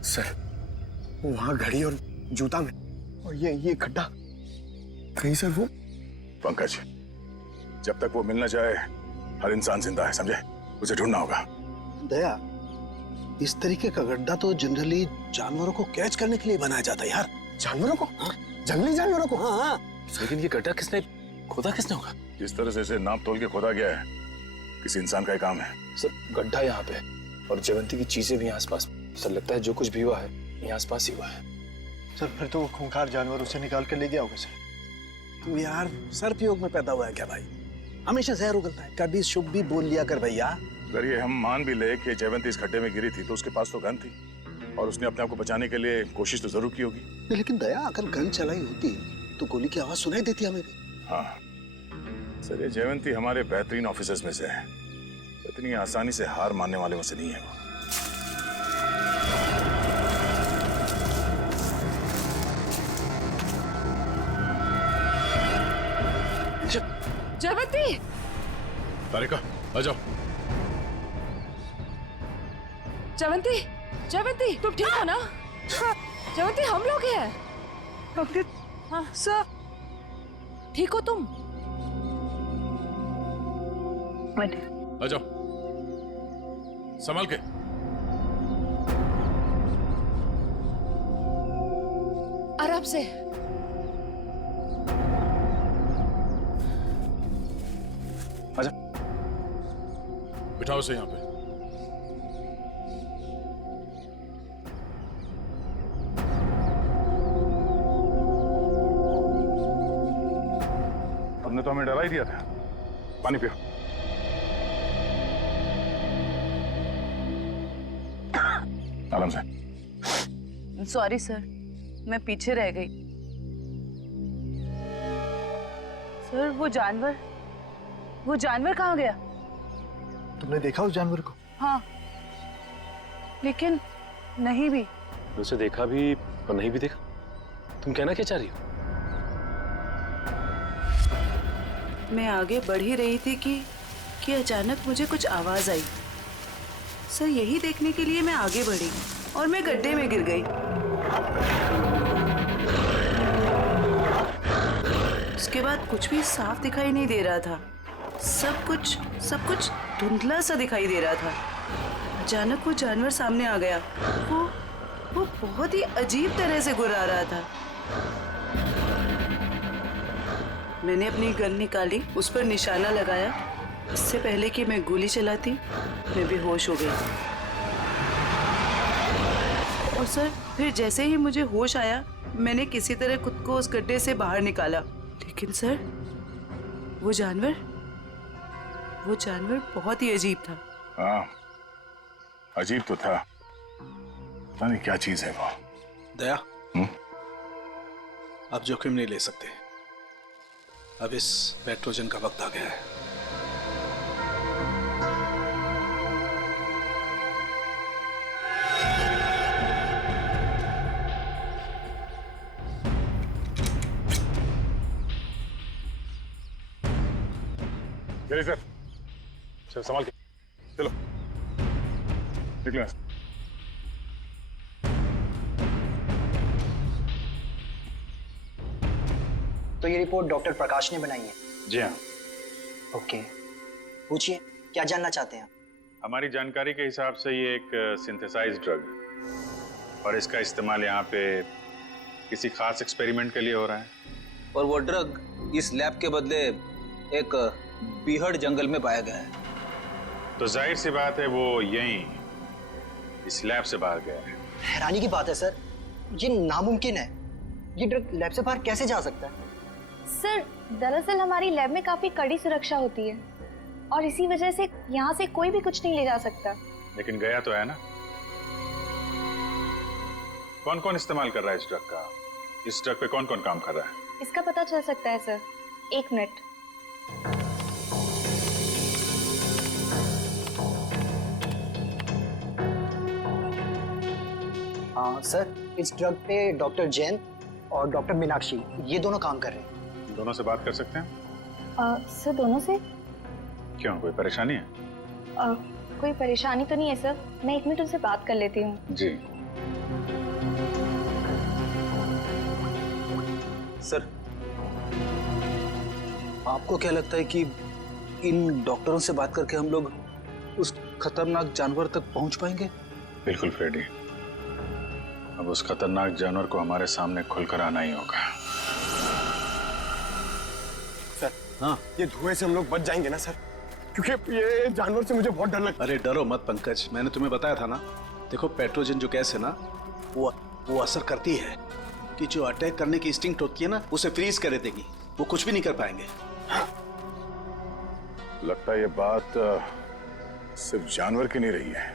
सर, वहां घड़ी और जूता में, और ये गड्ढा कहीं सर वो। पंकज, जब तक वो मिल न जाए हर इंसान जिंदा है, समझे? उसे ढूंढना होगा। दया, इस तरीके का गड्ढा तो जनरली जानवरों को कैच करने के लिए बनाया जाता है यार। जानवरों को? जंगली जानवरों को? हाँ हाँ। लेकिन ये गड्ढा किसने खोदा होगा? जिस तरह से इसे नाप तोल के खोदा गया है, किसी इंसान का ही काम है। सर गड्ढा यहाँ पे और जयवंती की चीजें भी यहाँ आसपास। सर लगता है जो कुछ भी हुआ है यहाँ आसपास ही हुआ है। सर फिर तो वो खूंखार जानवर उसे निकाल कर ले गया होगा सर। तू यार सर्पयोग में पैदा हुआ है क्या भाई? हमेशा जहर उगलता है, कभी शुभ भी बोल लिया कर भैया। अगर ये हम मान भी ले कि जयवंती इस खड्डे में गिरी थी तो उसके पास तो गन थी और उसने अपने आप को बचाने के लिए कोशिश तो जरूर की होगी। लेकिन दया, अगर गन चलाई होती तो गोली की आवाज सुनाई देती हमें भी। हाँ सर, ये जयवंती हमारे बेहतरीन ऑफिसर्स में से है, इतनी आसानी से हार मानने वाले में से नहीं है वो। जयवंती! तारिका आ जाओ। जयवंती, जयवंती तुम ठीक हो ना? जयवंती हम लोग हैं। डॉक्टर हाँ सर, ठीक हो तुम? आ जाओ, संभाल के। आराम से। आजा, बिठाओ से यहाँ पे। हमने तो हमें डरा ही दिया था। पानी पियो। आराम से। सॉरी सर, मैं पीछे रह गई। सर वो जानवर कहाँ गया? तुमने देखा उस जानवर को? हाँ, लेकिन नहीं भी। उसे देखा भी और नहीं भी देखा। तुम कहना क्या चाह रही हो? मैं आगे बढ़ ही रही थी कि अचानक मुझे कुछ आवाज आई। सर यही देखने के लिए मैं आगे बढ़ी और मैं गड्ढे में गिर गई। उसके बाद कुछ भी साफ दिखाई नहीं दे रहा था। सब कुछ धुंधला सा दिखाई दे रहा था। अचानक वो जानवर सामने आ गया। वो बहुत ही अजीब तरह से गुर्रा रहा था। मैंने अपनी गन निकाली, उस पर निशाना लगाया। इससे पहले कि मैं गोली चलाती, मैं बेहोश हो गई। और सर फिर जैसे ही मुझे होश आया, मैंने किसी तरह खुद को उस गड्ढे से बाहर निकाला। लेकिन सर वो जानवर बहुत ही अजीब था। हाँ, अजीब तो था। पता नहीं क्या चीज है वो। दया, अब जोखिम नहीं ले सकते। अब इस पेट्रोजन का वक्त आ गया है। चलिए सर, चलो संभाल के चलो, निकलो। तो ये रिपोर्ट डॉक्टर प्रकाश ने बनाई है? जी हाँ। ओके, पूछिए क्या जानना चाहते हैं? हमारी जानकारी के हिसाब से ये एक सिंथेसाइज ड्रग है और इसका इस्तेमाल यहाँ पे किसी खास एक्सपेरिमेंट के लिए हो रहा है। और वो ड्रग इस लैब के बदले एक बीहड़ जंगल में पाया गया है। तो जाहिर सी बात है वो यहीं इस लैब से बाहर गया है। हैरानी की बात है सर, ये नामुमकिन है। ये ड्रग लैब से बाहर कैसे जा सकता है? सर दरअसल हमारी लैब में काफी कड़ी सुरक्षा होती है और इसी वजह से यहाँ से कोई भी कुछ नहीं ले जा सकता। लेकिन गया तो है ना। कौन कौन इस्तेमाल कर रहा है इस ड्रग का? इस ड्रग पे कौन कौन काम कर रहा है? इसका पता चल सकता है सर। 1 मिनट। सर इस ड्रग पे डॉक्टर जैन और डॉक्टर मीनाक्षी ये दोनों काम कर रहे हैं। दोनों से बात कर सकते हैं? सर दोनों से? क्यों, कोई परेशानी है? कोई परेशानी तो नहीं है सर, मैं 1 मिनट उनसे बात कर लेती हूँ। जी सर, आपको क्या लगता है कि इन डॉक्टरों से बात करके हम लोग उस खतरनाक जानवर तक पहुंच पाएंगे? बिल्कुल फ्रेडी, अब उस खतरनाक जानवर को हमारे सामने खुलकर आना ही होगा। सर, हाँ, ये धुएं से हम लोग बच जाएंगे ना सर? क्योंकि ये जानवर से मुझे बहुत डर लगता है। अरे डरो मत पंकज, मैंने तुम्हें बताया था ना। देखो पेट्रोजन जो गैस है ना, वो असर करती है कि जो अटैक करने की इंस्टिंक्ट होती है ना, उसे फ्रीज कर देगी, वो कुछ भी नहीं कर पाएंगे। लगता है ये बात सिर्फ जानवर की नहीं रही है,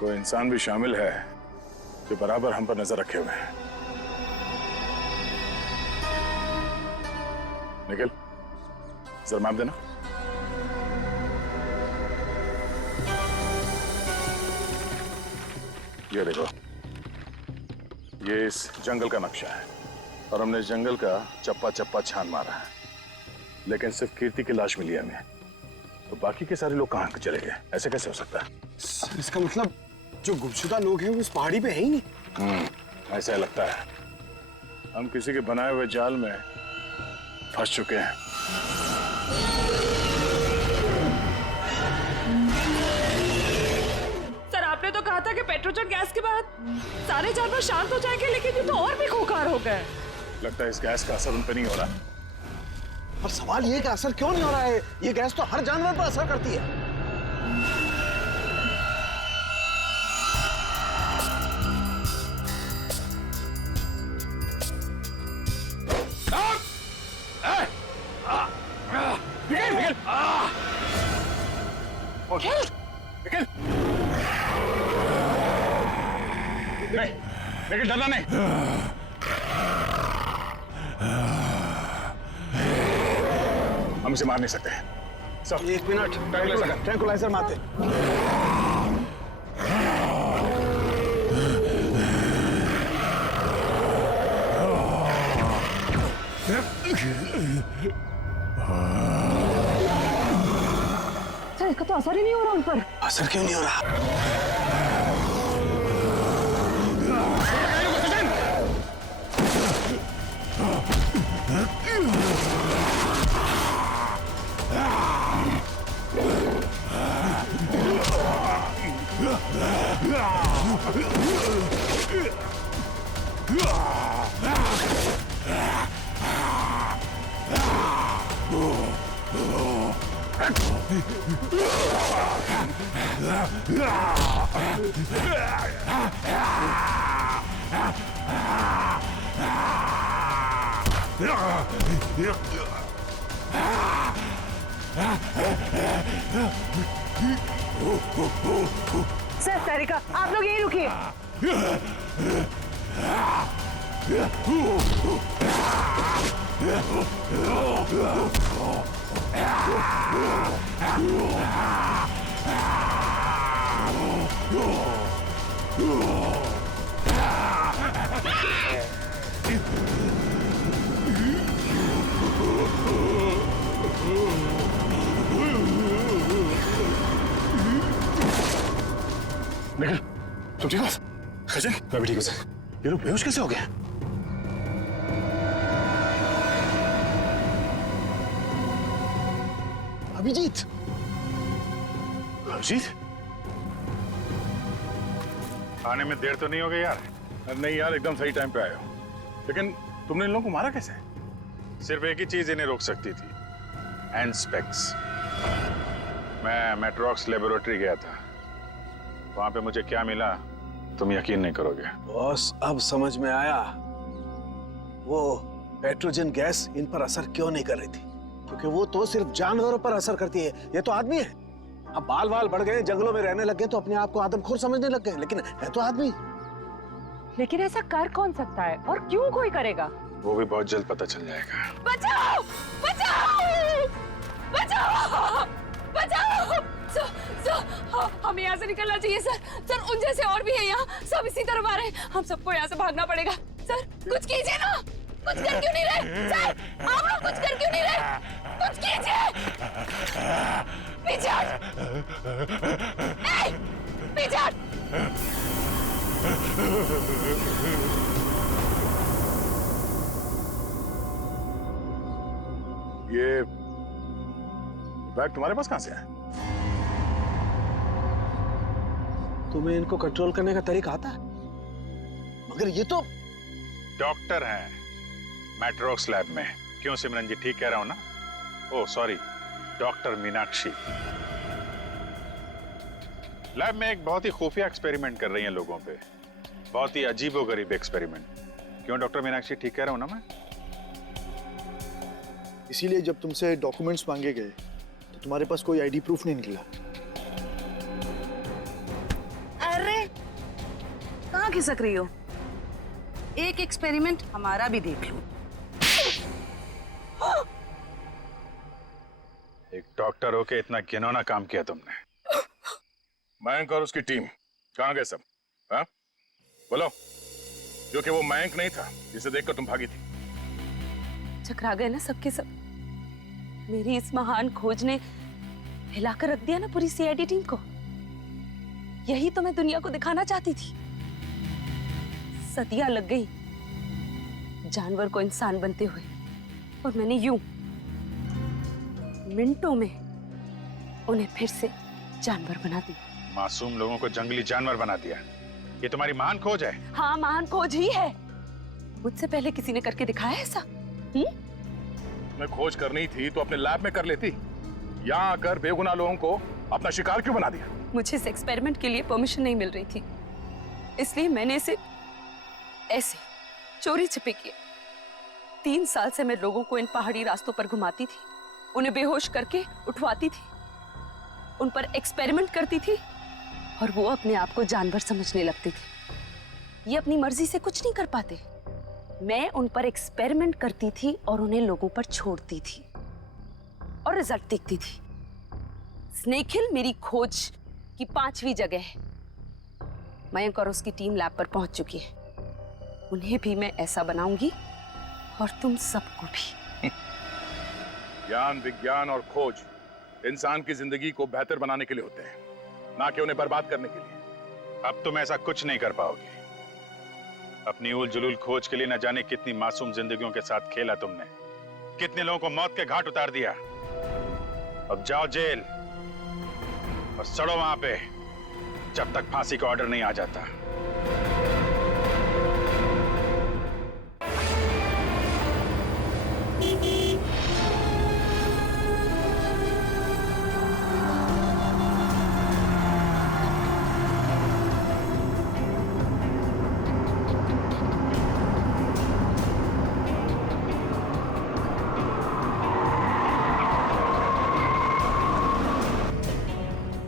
कोई इंसान भी शामिल है जो बराबर हम पर नजर रखे हुए हैं। निखिल, जरा मैप देना। ये देखो, ये इस जंगल का नक्शा है और हमने इस जंगल का चप्पा चप्पा छान मारा है, लेकिन सिर्फ कीर्ति की लाश मिली है हमें। तो बाकी के सारे लोग कहाँ चले गए? ऐसे कैसे हो सकता है? सर, इसका मतलब जो गुमशुदा लोग हैं वो उस पहाड़ी पे है ही नहीं। ऐसा लगता है हम किसी के बनाए हुए जाल में फंस चुके हैं। सर, आपने तो कहा था कि पेट्रोजन गैस के बाद सारे जानवर शांत हो जाएंगे, लेकिन ये तो और भी खूंखार हो गए। लगता है इस गैस का असर उन पर नहीं हो रहा। पर सवाल ये कि असर क्यों नहीं हो रहा है? ये गैस तो हर जानवर पर असर करती है। लेकिन डरना नहीं। हम इसे मार नहीं सकते। सब 1 मिनट, ट्रैंकुलाइजर मारते। सर, इसका तो असर ही नहीं हो रहा उन पर। असर क्यों नहीं हो रहा? सर, तारिका, आप लोग यहीं रुकिए। निखिल, तुम ठीक हो? खजन, मैं भी ठीक हूँ सर। ये लोग बेहोश कैसे हो गए? अभिजीत, अभिजीत, आने में देर तो नहीं हो गई यार? नहीं यार, एकदम सही टाइम पे आए हो। लेकिन तुमने इन लोगों को मारा कैसे? सिर्फ एक ही चीज इन्हें रोक सकती थी, एंस्पेक्स। मैं मेट्रॉक्स लेबोरेटरी गया था, वहां पे मुझे क्या मिला तुम यकीन नहीं करोगे। बॉस, अब समझ में आया वो पेट्रोजन गैस इन पर असर क्यों नहीं कर रही थी, क्योंकि वो तो सिर्फ जानवरों पर असर करती है, ये तो आदमी है। अब बाल बाल बढ़ गए, जंगलों में रहने लग गए तो अपने आप को आदमखोर समझने लग गए, लेकिन है तो आदमी। लेकिन ऐसा कर कौन सकता है और क्यों कोई करेगा? वो भी बहुत जल्द पता चल जाएगा। बचाओ! बचाओ! बचाओ! बचाओ! हमें यहाँ से निकलना चाहिए सर। सर, उन जैसे और भी है यहाँ, सब इसी तरफ आ रहे हैं। हम सबको यहाँ से भागना पड़ेगा। सर, कुछ कीजिए ना। कुछ कर क्यों नहीं रहे? सर, आप लोग कुछ कर क्यों नहीं रहे? कुछ कीजिए। पीछे हट। पीछे हट। ये बैग तुम्हारे पास कहां से है? तुम्हें इनको कंट्रोल करने का तरीका आता है? मगर ये तो डॉक्टर हैं मैट्रोक्स लैब में। क्यों सिमरन जी, ठीक कह रहा हूं ना? Oh sorry, doctor Meenakshi lab में एक बहुत ही खुफिया एक्सपेरिमेंट कर रही हैं लोगों पे, बहुत ही अजीबोगरीब एक्सपेरिमेंट। क्यों डॉक्टर मीनाक्षी, ठीक कह रहा हूं ना मैं? इसीलिए जब तुमसे डॉक्यूमेंट्स मांगे गए तो तुम्हारे पास कोई आईडी प्रूफ नहीं निकला। अरे कहाँ खिसक रही हो? एक एक्सपेरिमेंट हमारा भी देख लो। एक डॉक्टर होके इतना घिनौना काम किया तुमने। मयंक और उसकी टीम कहाँ गए सब? हाँ बोलो, जो कि वो मयंक नहीं था जिसे देखकर तुम भागी थी। चकरा गए ना सबके सब। मेरी इस महान खोज ने हिलाकर रख दिया ना पूरी सीआईडी टीम को। यही तो मैं दुनिया को दिखाना चाहती थी। सदियां लग गई जानवर को इंसान बनते हुए, और मैंने यूं मिनटों में उन्हें फिर से जानवर बना दिया। मासूम लोगों को जंगली जानवर बना दिया, ये तुम्हारी महान खोज है? हाँ, महान खोज ही है। मुझसे पहले किसी ने करके दिखाया ऐसा? तुम्हें खोज करनी थी तो अपने लैब में कर लेती। यहाँ आकर बेगुनाह लोगों को अपना शिकार क्यों बना दिया? मुझे इस एक्सपेरिमेंट के लिए परमिशन नहीं मिल रही थी, इसलिए मैंने इसे ऐसे चोरी छिपे किया। 3 साल से मैं लोगों को इन पहाड़ी रास्तों पर घुमाती थी, उन्हें बेहोश करके उठवाती थी, उन पर एक्सपेरिमेंट करती थी, और वो अपने आप को जानवर समझने लगते थे। ये अपनी मर्जी से कुछ नहीं कर पाते। मैं उन पर एक्सपेरिमेंट करती थी और उन्हें लोगों पर छोड़ती थी, और रिजल्ट देखती थी। स्नेक हिल मेरी खोज की 5वीं जगह है। मयंक और उसकी टीम लैब पर पहुंच चुकी है। उन्हें भी मैं ऐसा बनाऊंगी, और तुम सबको भी। ज्ञान, विज्ञान और खोज इंसान की जिंदगी को बेहतर बनाने के लिए होते हैं, ना कि उन्हें बर्बाद करने के लिए। अब तुम ऐसा कुछ नहीं कर पाओगे। अपनी उल जुलूल खोज के लिए न जाने कितनी मासूम जिंदगियों के साथ खेला तुमने, कितने लोगों को मौत के घाट उतार दिया। अब जाओ जेल और सड़ो वहां पे जब तक फांसी का ऑर्डर नहीं आ जाता।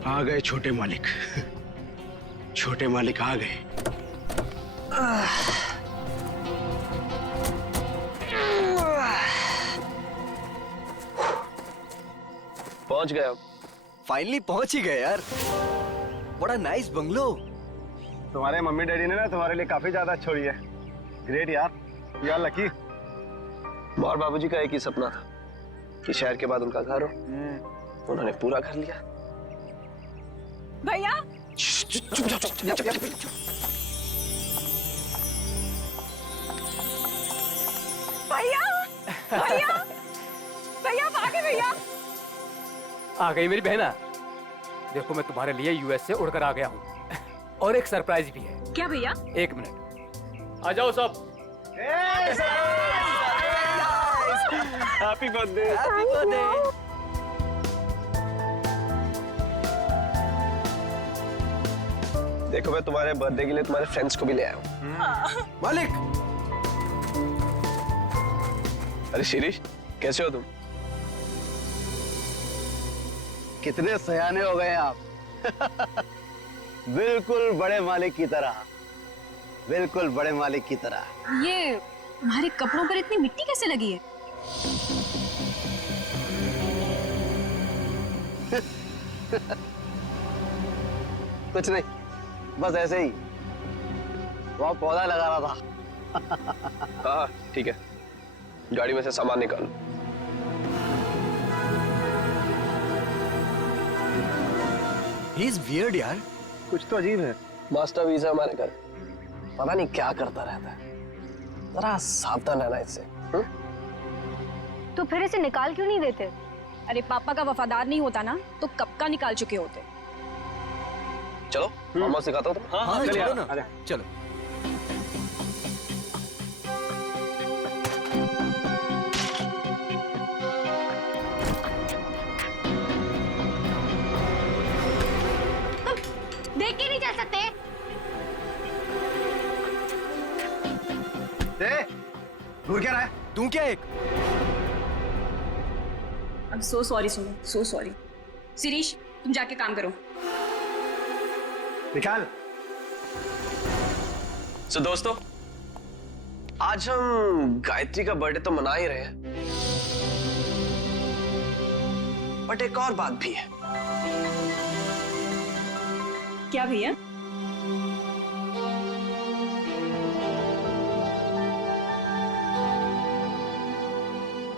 आ गए छोटे मालिक। छोटे मालिक आ गए। पहुंच गए। फाइनली पहुंच ही गए यार। बड़ा नाइस बंगलो। तुम्हारे मम्मी डैडी ने ना तुम्हारे लिए काफी ज्यादा छोड़ी है। ग्रेट यार, यार लकी। और बाबूजी का एक ही सपना था कि शहर के बाद उनका घर हो। उन्होंने पूरा कर लिया। भैया, भैया, भैया, भैया भागे भैया। आ गई मेरी बहना। देखो मैं तुम्हारे लिए यूएस से उड़कर आ गया हूँ, और एक सरप्राइज भी है। क्या भैया? 1 मिनट, आ जाओ सब। Happy birthday. Happy birthday. देखो मैं तुम्हारे बर्थडे के लिए तुम्हारे फ्रेंड्स को भी ले आया हूँ। मालिक। अरे शिरीष, कैसे हो तुम? कितने सयाने हो गए आप। बिल्कुल बड़े मालिक की तरह। बिल्कुल बड़े मालिक की तरह। ये तुम्हारे कपड़ों पर इतनी मिट्टी कैसे लगी है? कुछ नहीं, बस ऐसे ही। वहाँ पौधा लगा रहा था। हाँ ठीक है, गाड़ी में से सामान निकालो। He is weird यार। कुछ तो अजीब है। मास्टर वीजा हमारे घर, पता नहीं क्या करता रहता है। जरा सावधान रहना इससे। तो फिर इसे निकाल क्यों नहीं देते? अरे पापा का वफादार नहीं होता ना तो कब का निकाल चुके होते। चलो फार्म हाउस दिखाता हूँ तुम्हें। हाँ, चलिए, चलो ना। आजा। चलो। देख के नहीं चल सकते? दूर क्या रहा है? तू क्या एक? I am so sorry Suman, so sorry. Shirish, तुम जाके काम करो। निकाल। सो दोस्तों, आज हम गायत्री का बर्थडे तो मना ही रहे हैं, बट एक और बात भी है। क्या भैया?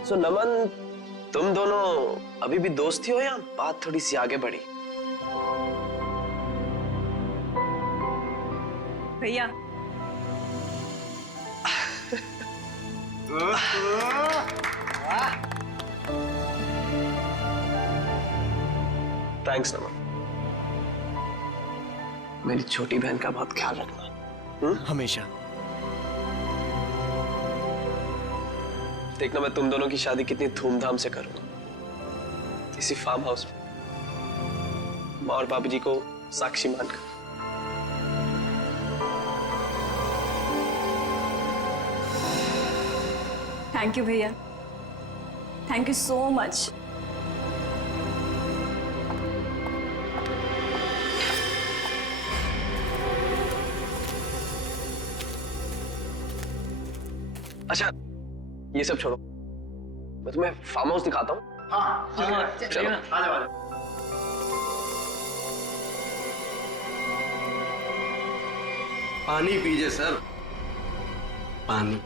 सो नमन, तुम दोनों अभी भी दोस्त ही हो या बात थोड़ी सी आगे बढ़ी? भैया थैंक्स नमन। मेरी छोटी बहन का बहुत ख्याल रखना। हमेशा। देखना मैं तुम दोनों की शादी कितनी धूमधाम से करूंगा, इसी फार्म हाउस में, माँ और बाबूजी को साक्षी मानकर। थैंक यू भैया, थैंक यू सो मच। अच्छा ये सब छोड़ो, मैं तुम्हें फार्म हाउस दिखाता हूँ। हाँ, चलो। पानी पीजिए सर, पानी।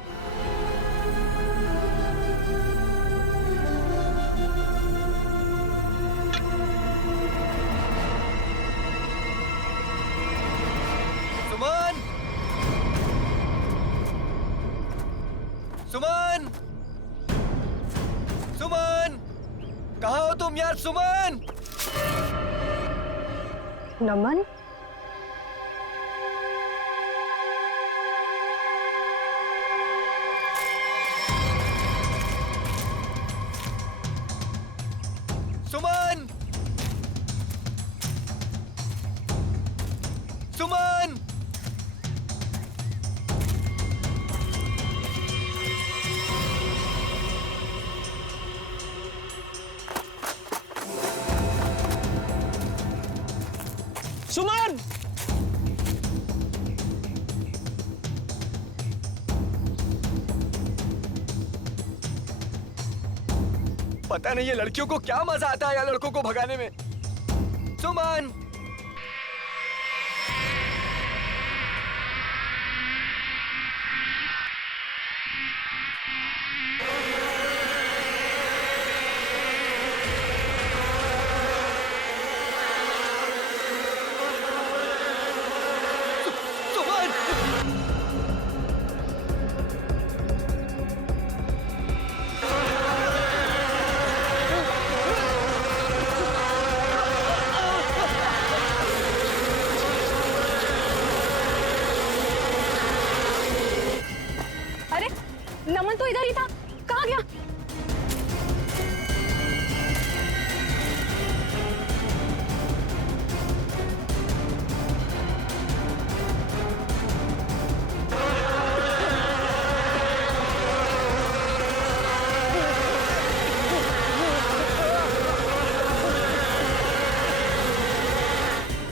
सुमन! सुमन! सुमन! कहाँ हो तुम यार, सुमन? नमन, सुमन! सुमन! सुमन! पता नहीं ये लड़कियों को क्या मजा आता है यार लड़कों को भगाने में। सुमन! सुमन! अरे नमन तो इधर ही था, कहाँ गया?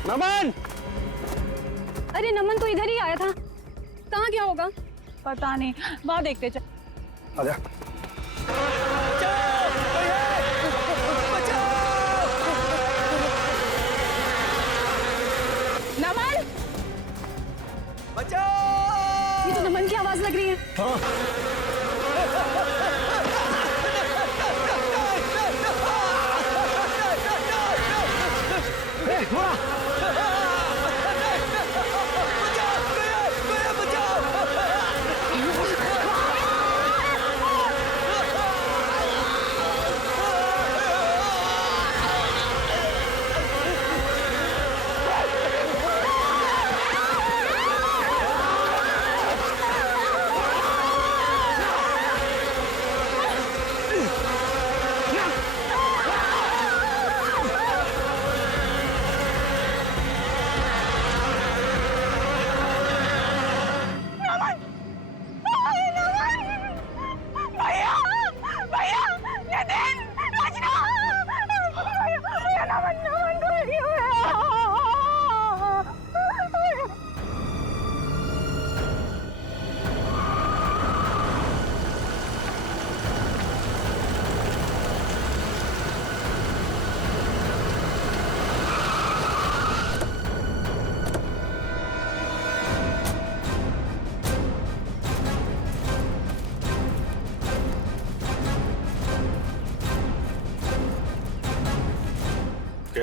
नमन! अरे नमन तो इधर ही आया था, कहाँ गया होगा? पता नहीं, वहां देखते चल। आजा। नमन! बचाओ! ये तो नमन की आवाज लग रही है। बचाओ!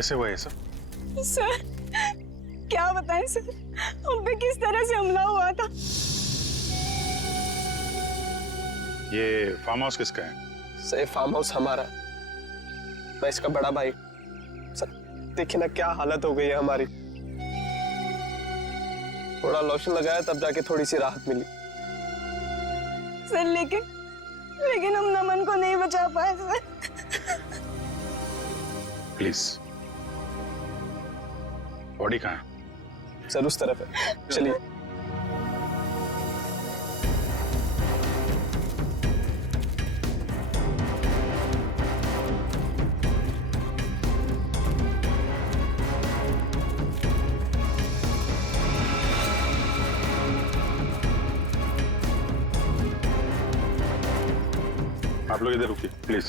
कैसे हुआ ये सब? सर क्या बताएं सर, हम पे किस तरह से हमला हुआ था। ये फार्म हाउस किसका है? सर फार्म हाउस हमारा, मैं इसका बड़ा भाई। सर देखिए ना क्या हालत हो गई है हमारी। थोड़ा लोशन लगाया तब जाके थोड़ी सी राहत मिली। सर लेकिन हम नमन को नहीं बचा पाए सर। प्लीज, बॉडी कहाँ है? सर उस तरफ है, चलिए। आप लोग इधर रुकिए प्लीज।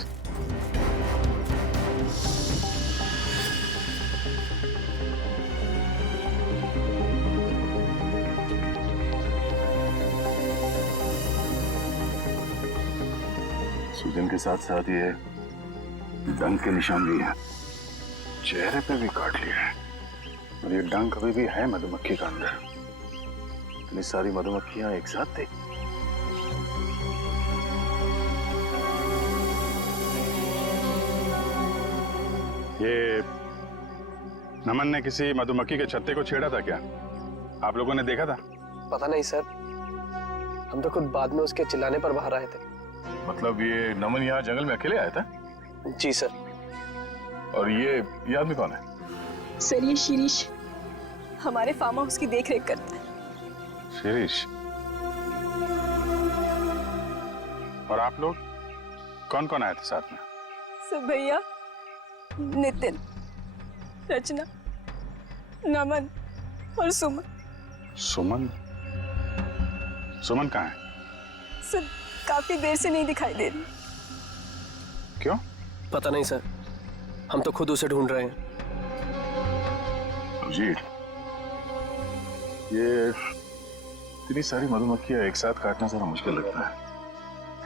सूजन के साथ साथ ये डंक के निशान भी हैं, चेहरे पे भी काट लिया है, और ये डंक अभी भी है मधुमक्खी का अंदर। इतनी सारी मधुमक्खियां एक साथ थी। ये नमन ने किसी मधुमक्खी के छत्ते को छेड़ा था क्या? आप लोगों ने देखा था? पता नहीं सर, हम तो खुद बाद में उसके चिल्लाने पर बाहर आए थे। मतलब ये नमन यहाँ जंगल में अकेले आया था? जी सर। और ये आदमी कौन है? सर ये शिरीष हमारे फार्म हाउस की देखरेख करता है। शिरीष? और आप लोग कौन कौन आए थे साथ में? सर भैया, नितिन, रचना, नमन और सुमन। सुमन? सुमन कहाँ है? सर काफी देर से नहीं दिखाई दे रही। क्यों? पता नहीं सर, हम तो खुद उसे ढूंढ रहे हैं। अजीत, ये इतनी सारी मधुमक्खियां एक साथ काटना जरा मुश्किल लगता है।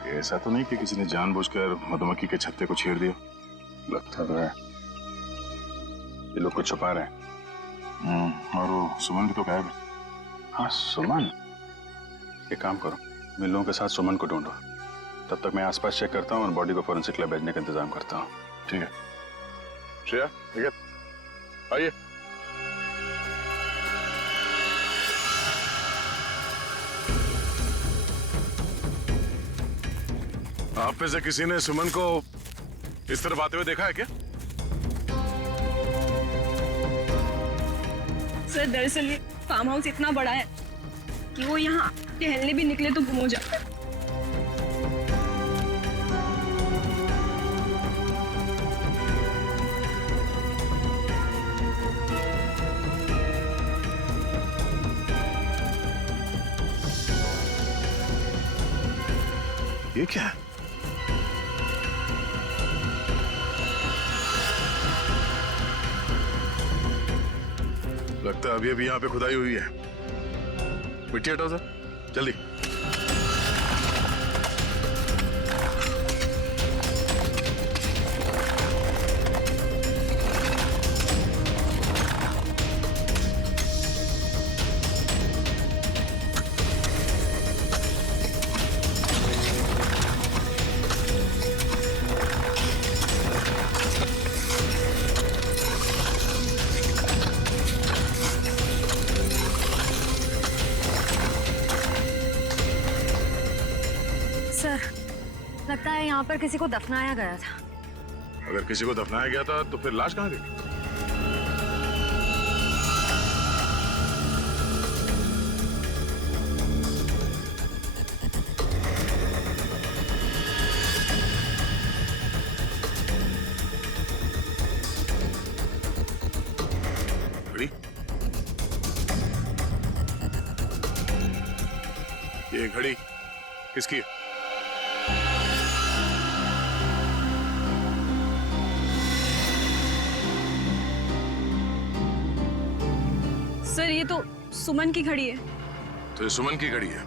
ये ऐसा तो नहीं कि किसी ने जानबूझकर मधुमक्खी के छत्ते को छेड़ दिया? लगता तो है ये लोग कुछ छुपा रहे हैं। और वो सुमन भी तो गायब है। हाँ सुमन, एक काम करो, मैं लोगों के साथ सुमन को ढूंढो, तब तक मैं आसपास चेक करता हूँ और बॉडी को फोरेंसिक लैब भेजने का इंतजाम करता हूँ। ठीक है श्रेया, ठीक है, आइए। आप में से किसी ने सुमन को इस तरफ आते हुए देखा है क्या? सर दरअसल ये फार्म हाउस इतना बड़ा है कि वो यहाँ टहलने भी निकले तो गुम हो जाता है। ये क्या है? लगता है अभी अभी यहाँ पे खुदाई हुई है। मिट्टी हटाओ सर, जल्दी। लगता है यहाँ पर किसी को दफनाया गया था। अगर किसी को दफनाया गया था तो फिर लाश कहाँ गई? घड़ी? ये घड़ी किसकी है? सर ये तो सुमन की घड़ी है। तो ये सुमन की घड़ी है,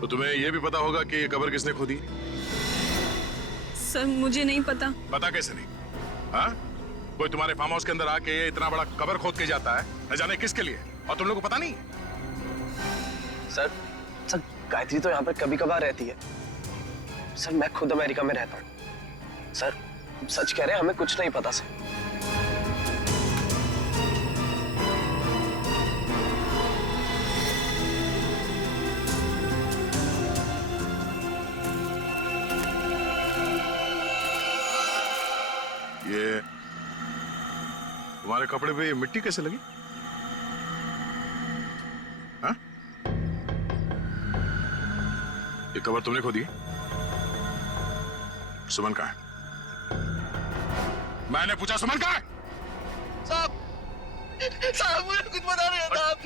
तो तुम्हें यह भी पता होगा कि ये कब्र किसने खोदी? सर मुझे नहीं पता। पता कैसे नहीं? हाँ? कोई तुम्हारे फार्म हाउस के अंदर आके इतना बड़ा कबर खोद के जाता है, न जाने किसके लिए, और तुम लोगों को पता नहीं? सर गायत्री तो यहाँ पर कभी कभार रहती है। सर मैं खुद अमेरिका में रहता हूँ। सर सच कह रहे हैं, हमें कुछ नहीं पता सर। ये तुम्हारे कपड़े पे मिट्टी कैसे लगी? हाँ? ये कवर तुमने खोदी है? सुमन कहाँ है? मैंने पूछा सुमन कहाँ है? साहब मुझे कुछ पता नहीं है साहब,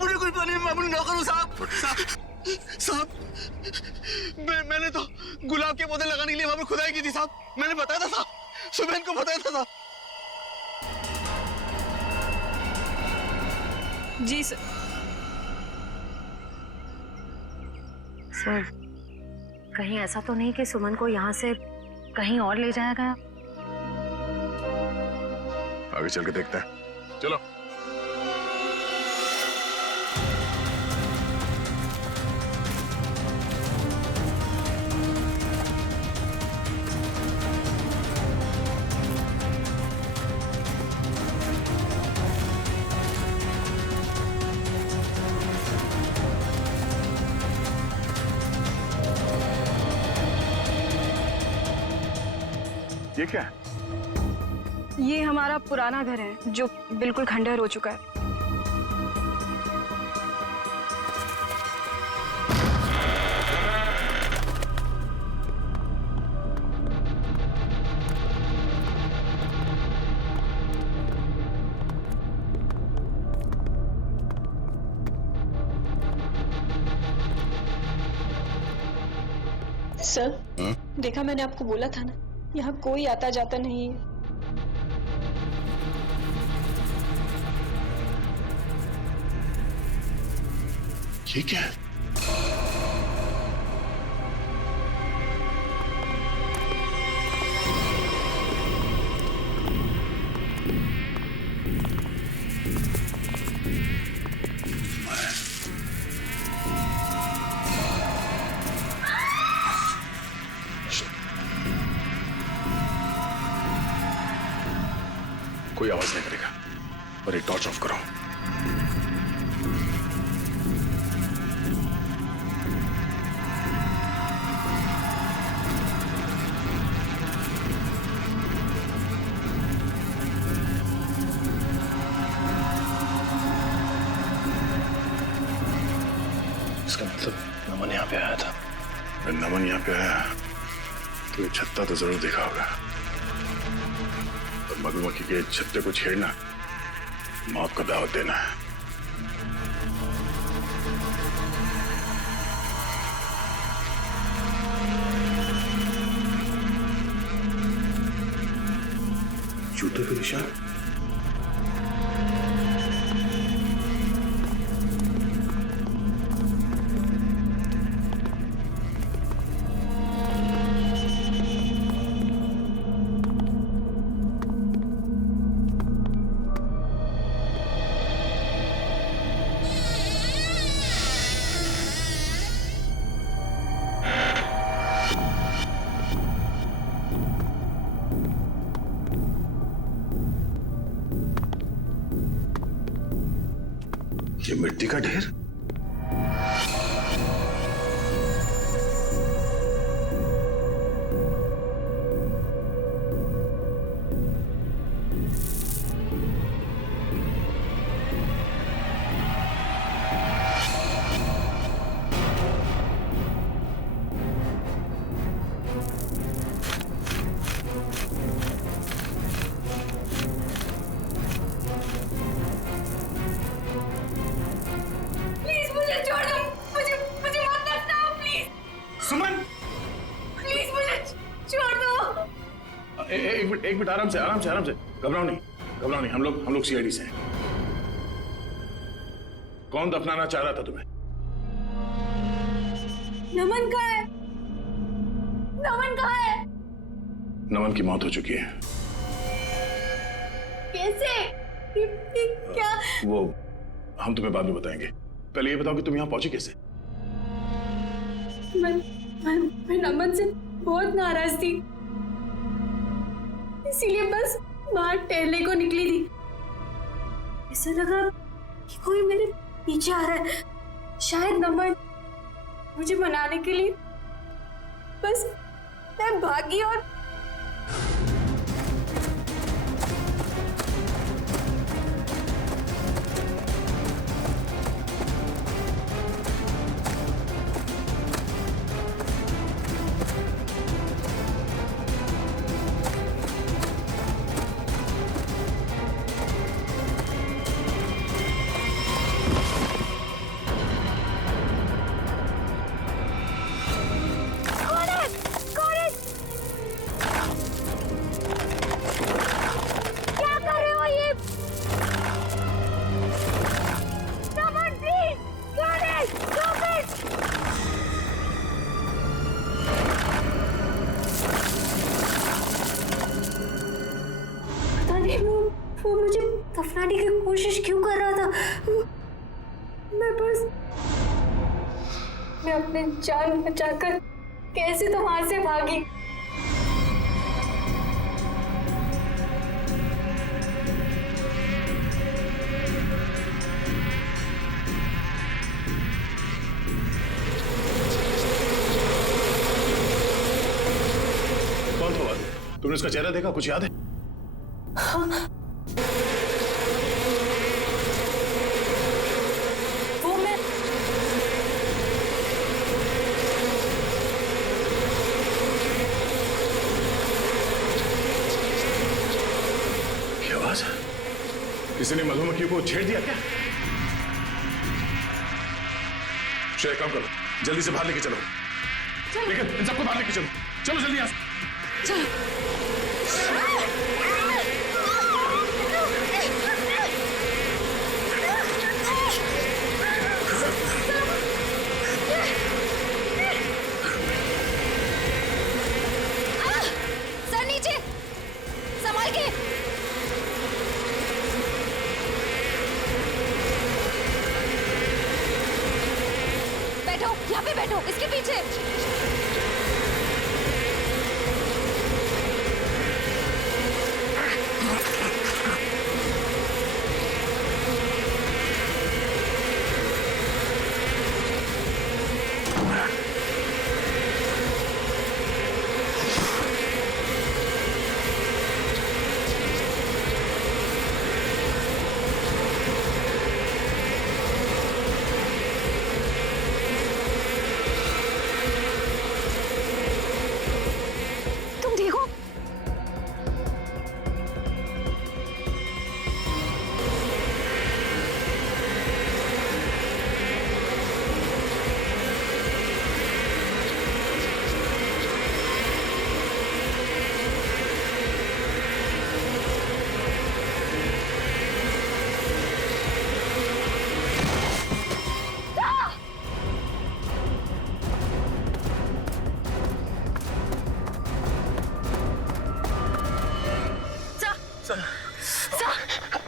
मुझे कुछ पता नहीं, मैं अपनी नौकर हूँ साहब। साहब मैंने तो गुलाब के पौधे लगाने के लिए वहां पर खुदाई की थी साहब, मैंने बताया था साहब, सुबह को बताया था साहब। जी सर। सर कहीं ऐसा तो नहीं कि सुमन को यहाँ से कहीं और ले जाया गया? आगे चल के देखते हैं, चलो। ये क्या है? ये हमारा पुराना घर है जो बिल्कुल खंडहर हो चुका है। सर देखा, मैंने आपको बोला था ना, यहाँ कोई आता जाता नहीं है। ये क्या है? कोई आवाज नहीं करेगा, और ये टॉर्च ऑफ करो। इसका मतलब नमन यहाँ पे आया था। अगर नमन यहाँ पे आया तो ये छत्ता तो जरूर देखा होगा, और मधुमक्खी के छत्ते को छेड़ना मौत को दावत देना है। जूते पे निशान। ये मिट्टी का ढेर। एक मिनट, आराम से आराम से आराम से, घबराओ नहीं, हम लोग सीआईडी से हैं। कौन दफनाना चाह रहा था तुम्हें? नमन कहाँ है? नमन कहाँ है? नमन की मौत हो चुकी है। कैसे? क्या? वो हम तुम्हें बाद में बताएंगे। पहले ये बताओ कि तुम यहाँ पहुंची कैसे? मैं नमन से बहुत नाराज थी, इसीलिए बस बाहर टहलने को निकली थी। ऐसा लगा कि कोई मेरे पीछे आ रहा है, शायद नमन मुझे मनाने के लिए। बस मैं भागी और वो मुझे दफनाने की कोशिश क्यों कर रहा था? मैं अपने जान बचाकर कैसे तो वहां से भागी। कौन था वो? तुमने उसका चेहरा देखा? कुछ याद है? हाँ। वो मैं क्या आवाज? किसी ने मधुमक्खी को छेड़ दिया क्या? श्रेय, काम करो, जल्दी से बाहर लेके चलो। लेकिन इन सबको बाहर लेके चलो। चलो जल्दी यहाँ से। सर नीचे, संभाल के। बैठो, यहाँ पे बैठो, इसके पीछे।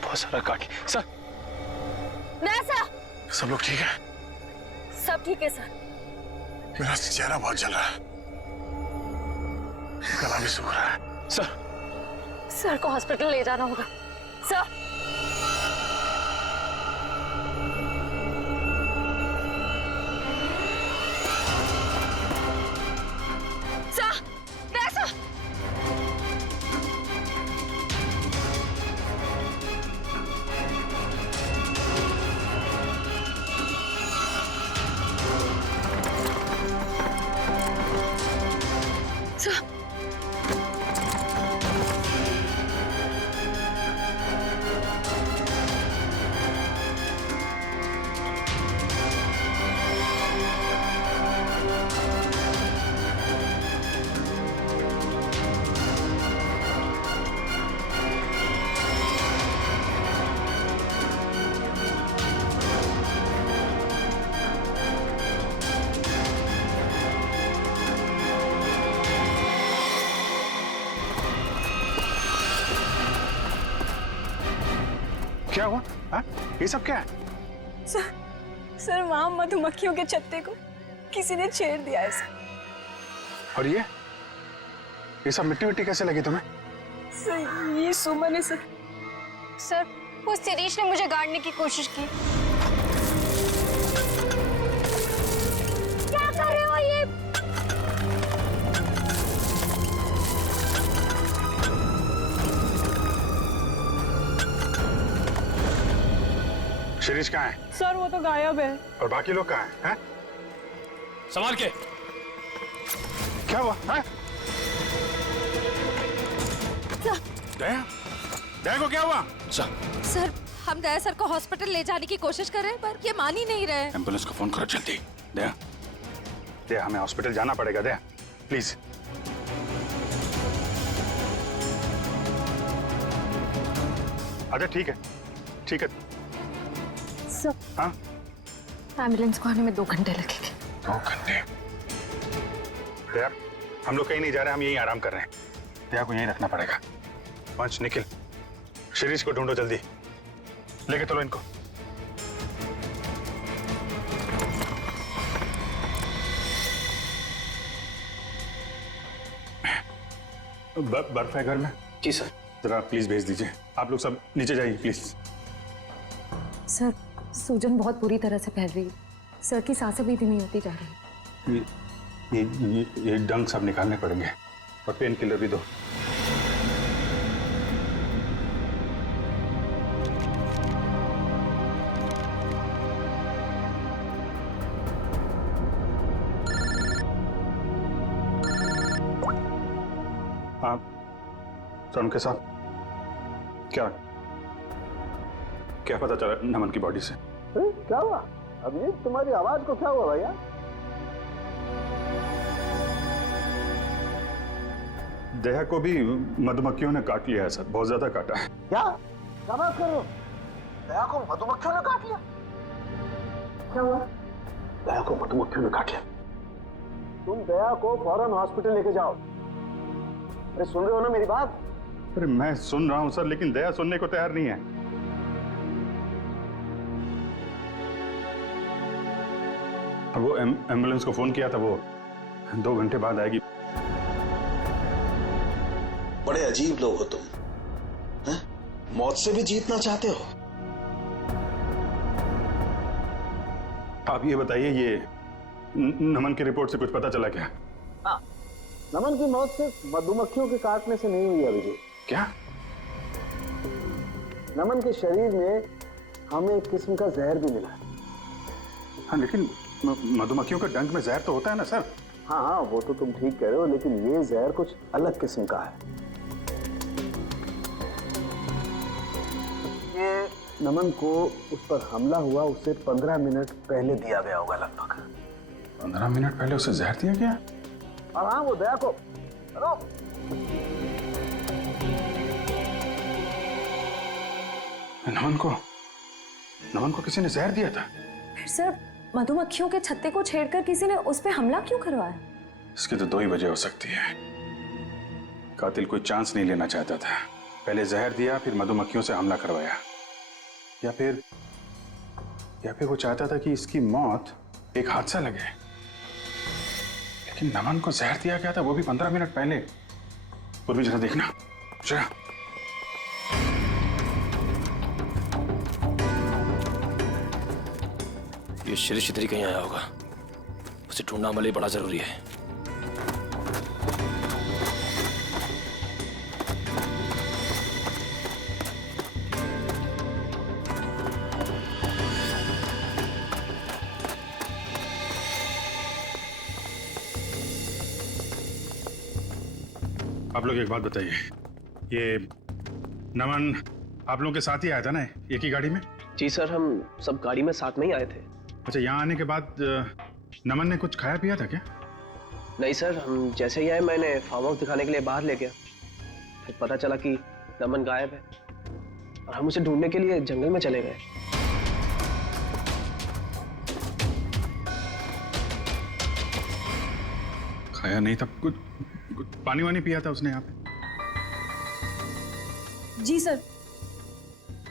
बहुत सारा काट। सर, सब लोग ठीक है? सब ठीक है सर। मेरा चेहरा बहुत जल रहा है, गला भी सूख रहा है। सर को हॉस्पिटल ले जाना होगा। सर क्या हुआ? हाँ? ये सब क्या है? सर वहां मधुमक्खियों के छत्ते को किसी ने छेड़ दिया है सर। और ये सब मिट्टी मिट्टी कैसे लगी तुम्हें? सर ये सुमन है सर। सर वो शिरीष ने मुझे गाड़ने की कोशिश की। क्या कर रहे हो ये? शिरीष कहाँ है? सर वो तो गायब है। और बाकी लोग कहाँ हैं? संभाल के। क्या हुआ? हाँ? दया? दया को क्या हुआ? सर हम दया सर को हॉस्पिटल ले जाने की कोशिश कर रहे हैं पर ये मान ही नहीं रहे। एम्बुलेंस को फोन करो जल्दी। दया, दया हमें हॉस्पिटल जाना पड़ेगा। दया प्लीज। अच्छा ठीक है, ठीक है। सर हाँ? एम्बुलेंस को आने में 2 घंटे लगेंगे। 2 घंटे? दया हम लोग कहीं नहीं जा रहे, हम यहीं आराम कर रहे हैं। दया को यहीं रखना पड़ेगा। पंच, निखिल, शिरीष को ढूंढो जल्दी, लेके चलो इनको। बर्फ है घर में? जी सर। जरा प्लीज भेज दीजिए। आप लोग सब नीचे जाइए प्लीज। सर सूजन बहुत बुरी तरह से फैल रही है। सर की सांसें भी धीमी होती जा रही है। ये डंग सब निकालने पड़ेंगे और पेन किलर भी दो। आप तरुण के साथ क्या क्या पता चला नमन की बॉडी से? क्या हुआ अभिजीत? तुम्हारी आवाज को क्या हुआ भैया? दया को भी मधुमक्खियों ने काट लिया है सर, बहुत ज्यादा काटा है। क्या बात कर रहे हो? दया को मधुमक्खियों ने काट लिया? क्या हुआ? दया को मधुमक्खियों ने काट लिया। तुम दया को फौरन हॉस्पिटल लेके जाओ। अरे सुन रहे हो ना मेरी बात? अरे मैं सुन रहा हूं सर, लेकिन दया सुनने को तैयार नहीं है। वो एम्बुलेंस को फोन किया था, वो 2 घंटे बाद आएगी। बड़े अजीब लोग हो तुम, हैं? मौत से भी जीतना चाहते हो। आप ये बताइए, ये नमन की रिपोर्ट से कुछ पता चला क्या? नमन की मौत सिर्फ मधुमक्खियों के काटने से नहीं हुई अभिजीत। क्या? नमन के शरीर में हमें एक किस्म का जहर भी मिला है। हाँ लेकिन मधुमक्खियों के डंक में जहर तो होता है ना सर? हाँ वो तो तुम ठीक कह रहे हो, लेकिन ये जहर कुछ अलग किस्म का है। ये नमन को उस पर हमला हुआ उससे 15 मिनट पहले दिया गया होगा लगभग। 15 मिनट पहले उसे जहर दिया गया? और हाँ वो दया को नमन को किसी ने जहर दिया था? फिर सर मधुमक्खियों के छत्ते को छेड़कर किसी ने उस पे हमला क्यों करवाया? इसकी तो 2 ही वजह हो सकती है। कातिल कोई चांस नहीं लेना चाहता था, पहले जहर दिया फिर मधुमक्खियों से हमला करवाया, या फिर वो चाहता था कि इसकी मौत एक हादसा लगे। लेकिन नमन को जहर दिया गया था, वो भी 15 मिनट पहले। पूर्वी जरा देखना जरा। ये शिरीष इधर ही कहीं आया होगा, उसे ढूंढना हमारे लिए बड़ा जरूरी है। आप लोग एक बात बताइए, ये नमन आप लोगों के साथ ही आया था ना, एक ही गाड़ी में? जी सर, हम सब गाड़ी में साथ में ही आए थे। अच्छा, यहाँ आने के बाद नमन ने कुछ खाया पिया था क्या? नहीं सर, हम जैसे ही आए मैंने फार्म हाउस दिखाने के लिए बाहर ले गया, फिर पता चला कि नमन गायब है और हम उसे ढूंढने के लिए जंगल में चले गए। खाया नहीं था कुछ पानी वानी पिया था उसने यहाँ पे? जी सर,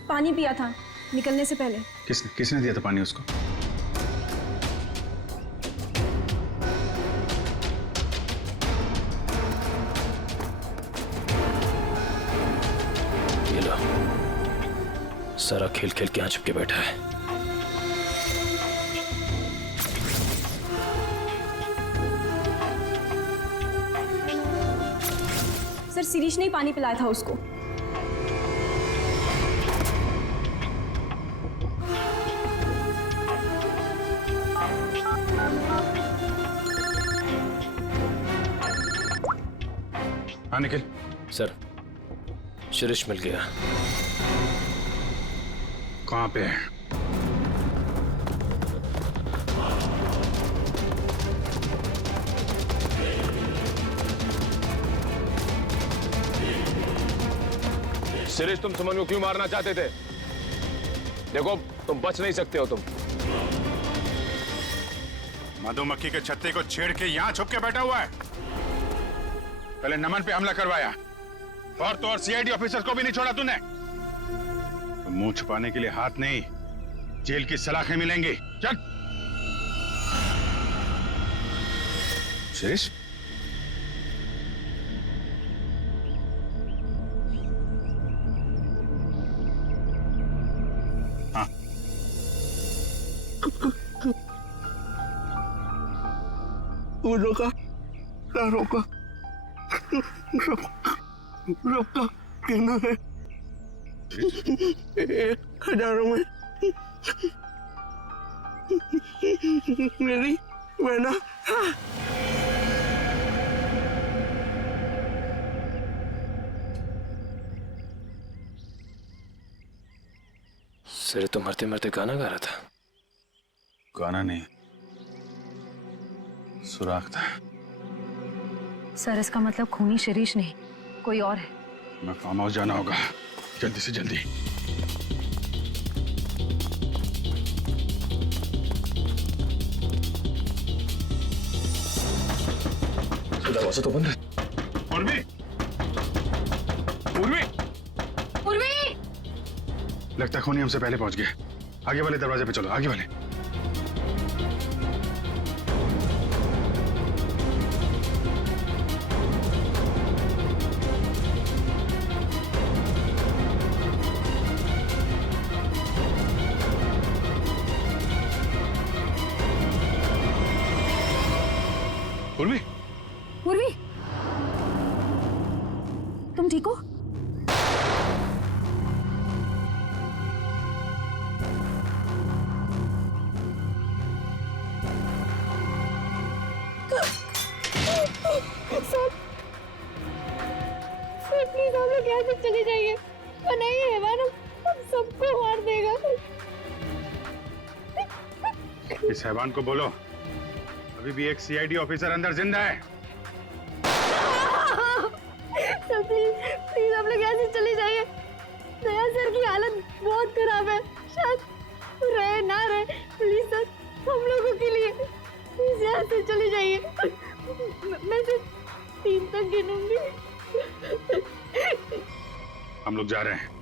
पानी पिया था। निकलने से पहले। किसने दिया था पानी उसको? ये लो, सारा खेल खेल के यहाँ छुप के बैठा है। सर शिरीष ने ही पानी पिलाया था उसको। हाँ निखिल। सर, शिरीष मिल गया। कहाँ पे है? शिरीष, तुम सुमन को क्यों मारना चाहते थे? देखो, तुम बच नहीं सकते हो। तुम मधुमक्खी के छत्ते को छेड़ के यहाँ छुप के बैठा हुआ है। पहले नमन पे हमला करवाया और तो और सीआईडी ऑफिसर को भी नहीं छोड़ा तूने। तो मुंह छुपाने के लिए हाथ नहीं, जेल की सलाखें मिलेंगी। चल। शिरीष, हाँ, वो रोका रोका कहना है 1000 में मेरी बहना। सर, तो मरते मरते गाना गा रहा था। गाना नहीं, सुराग था। सर, इसका मतलब खूनी शिरीष नहीं, कोई और है। मैं फार्म हाउस जाना होगा, जल्दी से जल्दी। दरवाजा तो बंद है। उर्वी, उर्वी, उर्वी! लगता है खूनी हमसे पहले पहुंच गया। आगे वाले दरवाजे पे चलो, आगे वाले। उर्वी, उर्वी, तुम ठीक हो? प्लीज हम लोग यहाँ से चले जाइए, वरना ये हैवान हम सबको मार देगा। इस हैवान को बोलो अभी भी एक सीआईडी ऑफिसर अंदर जिंदा है। सर प्लीज हम लोग यहाँ से चले जाइए। दया सर की हालत बहुत खराब है, शायद रहे ना रहे। प्लीज सर, हम लोगों के लिए प्लीज यहाँ से चले जाइए। मैं सिर्फ 3 तक गिनूंगी। हम लोग जा रहे हैं।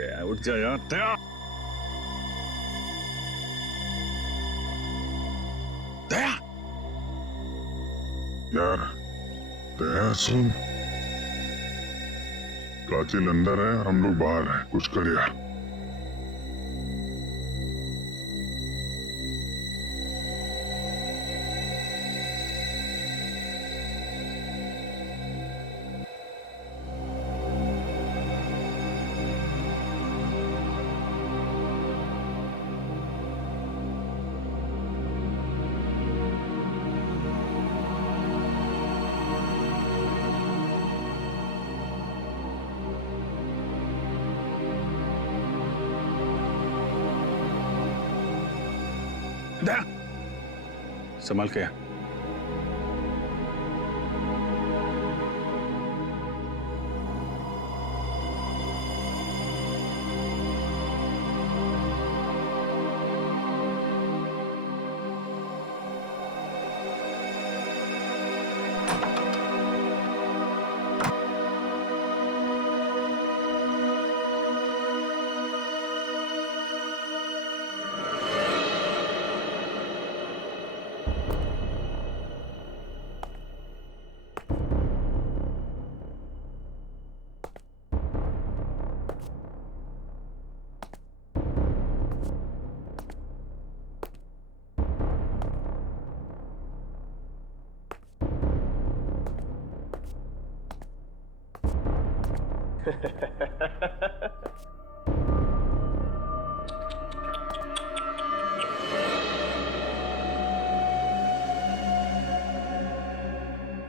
दया उठ जा यार, दया दया यार, दया सुन, प्राचीन अंदर है, हम लोग बाहर हैं, कुछ कर यार। दया संभल के।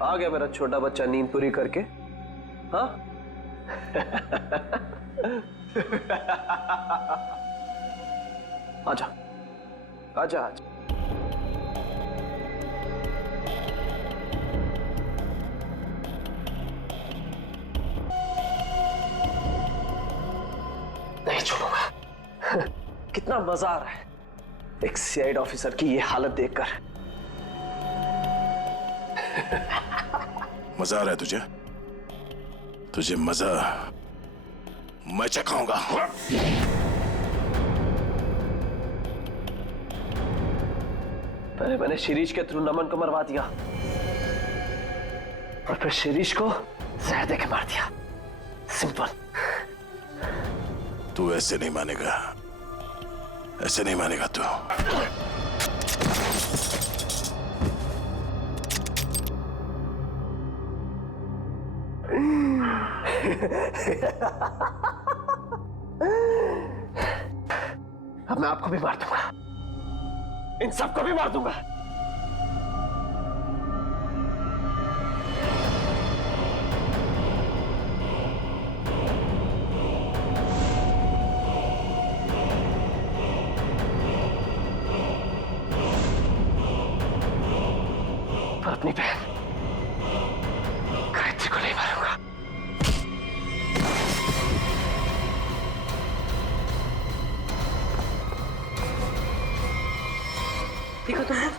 आ गया मेरा छोटा बच्चा नींद पूरी करके। हाँ आजा आजा आजा। नहीं छोड़ूंगा। कितना मजा आ रहा है एक सीआईडी ऑफिसर की ये हालत देखकर। मजा आ रहा है तुझे? तुझे मजा मैं चखाऊंगा। पहले मैंने शिरीष के थ्रू नमन को मरवा दिया और फिर शिरीष को जहर देके मार दिया। सिंपल। तू ऐसे नहीं मानेगा, ऐसे नहीं मानेगा तू। अब मैं आपको भी मार दूंगा, इन सबको भी मार दूंगा। पर अपनी बहन गायत्री को नहीं मारूंगा। ठीक हो तुम लोग?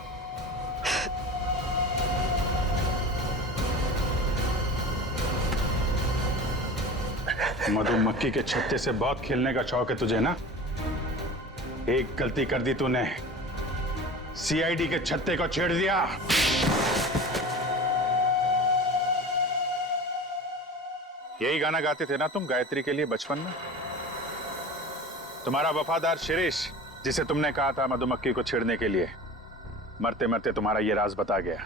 मधुमक्खी के छत्ते से बहुत खेलने का शौक है तुझे ना? एक गलती कर दी तूने, सीआईडी के छत्ते को छेड़ दिया। यही गाना गाते थे ना तुम गायत्री के लिए बचपन में? तुम्हारा वफादार शिरीष, जिसे तुमने कहा था मधुमक्खी को छेड़ने के लिए, मरते मरते तुम्हारा ये राज बता गया।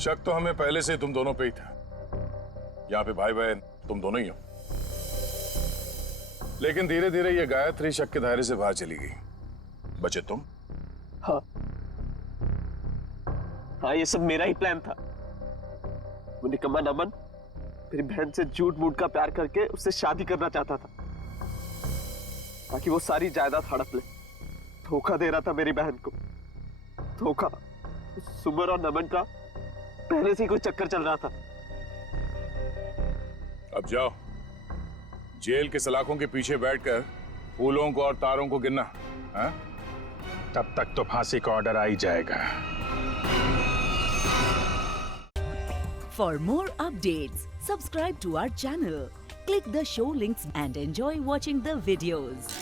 शक तो हमें पहले से तुम दोनों पे ही था। यहाँ पे भाई बहन तुम दोनों ही हो। लेकिन धीरे धीरे ये गायत्री शक के दायरे से बाहर चली गई। बचे तुम। हाँ हाँ, ये सब मेरा ही प्लान था। वो निकम्मा नमन मेरी बहन से झूठ मूठ का प्यार करके उससे शादी करना चाहता था ताकि वो सारी जायदाद हड़प ले। धोखा दे रहा था मेरी बहन को। धोखा। सुमर और नमन का पहले से ही कोई चक्कर चल रहा था। अब जाओ, जेल के सलाखों के पीछे बैठकर फूलों को और तारों को गिनना। हाँ? तब तक तो फांसी का ऑर्डर आ ही जाएगा। For more updates, subscribe to our channel, Click the show links and enjoy watching the videos.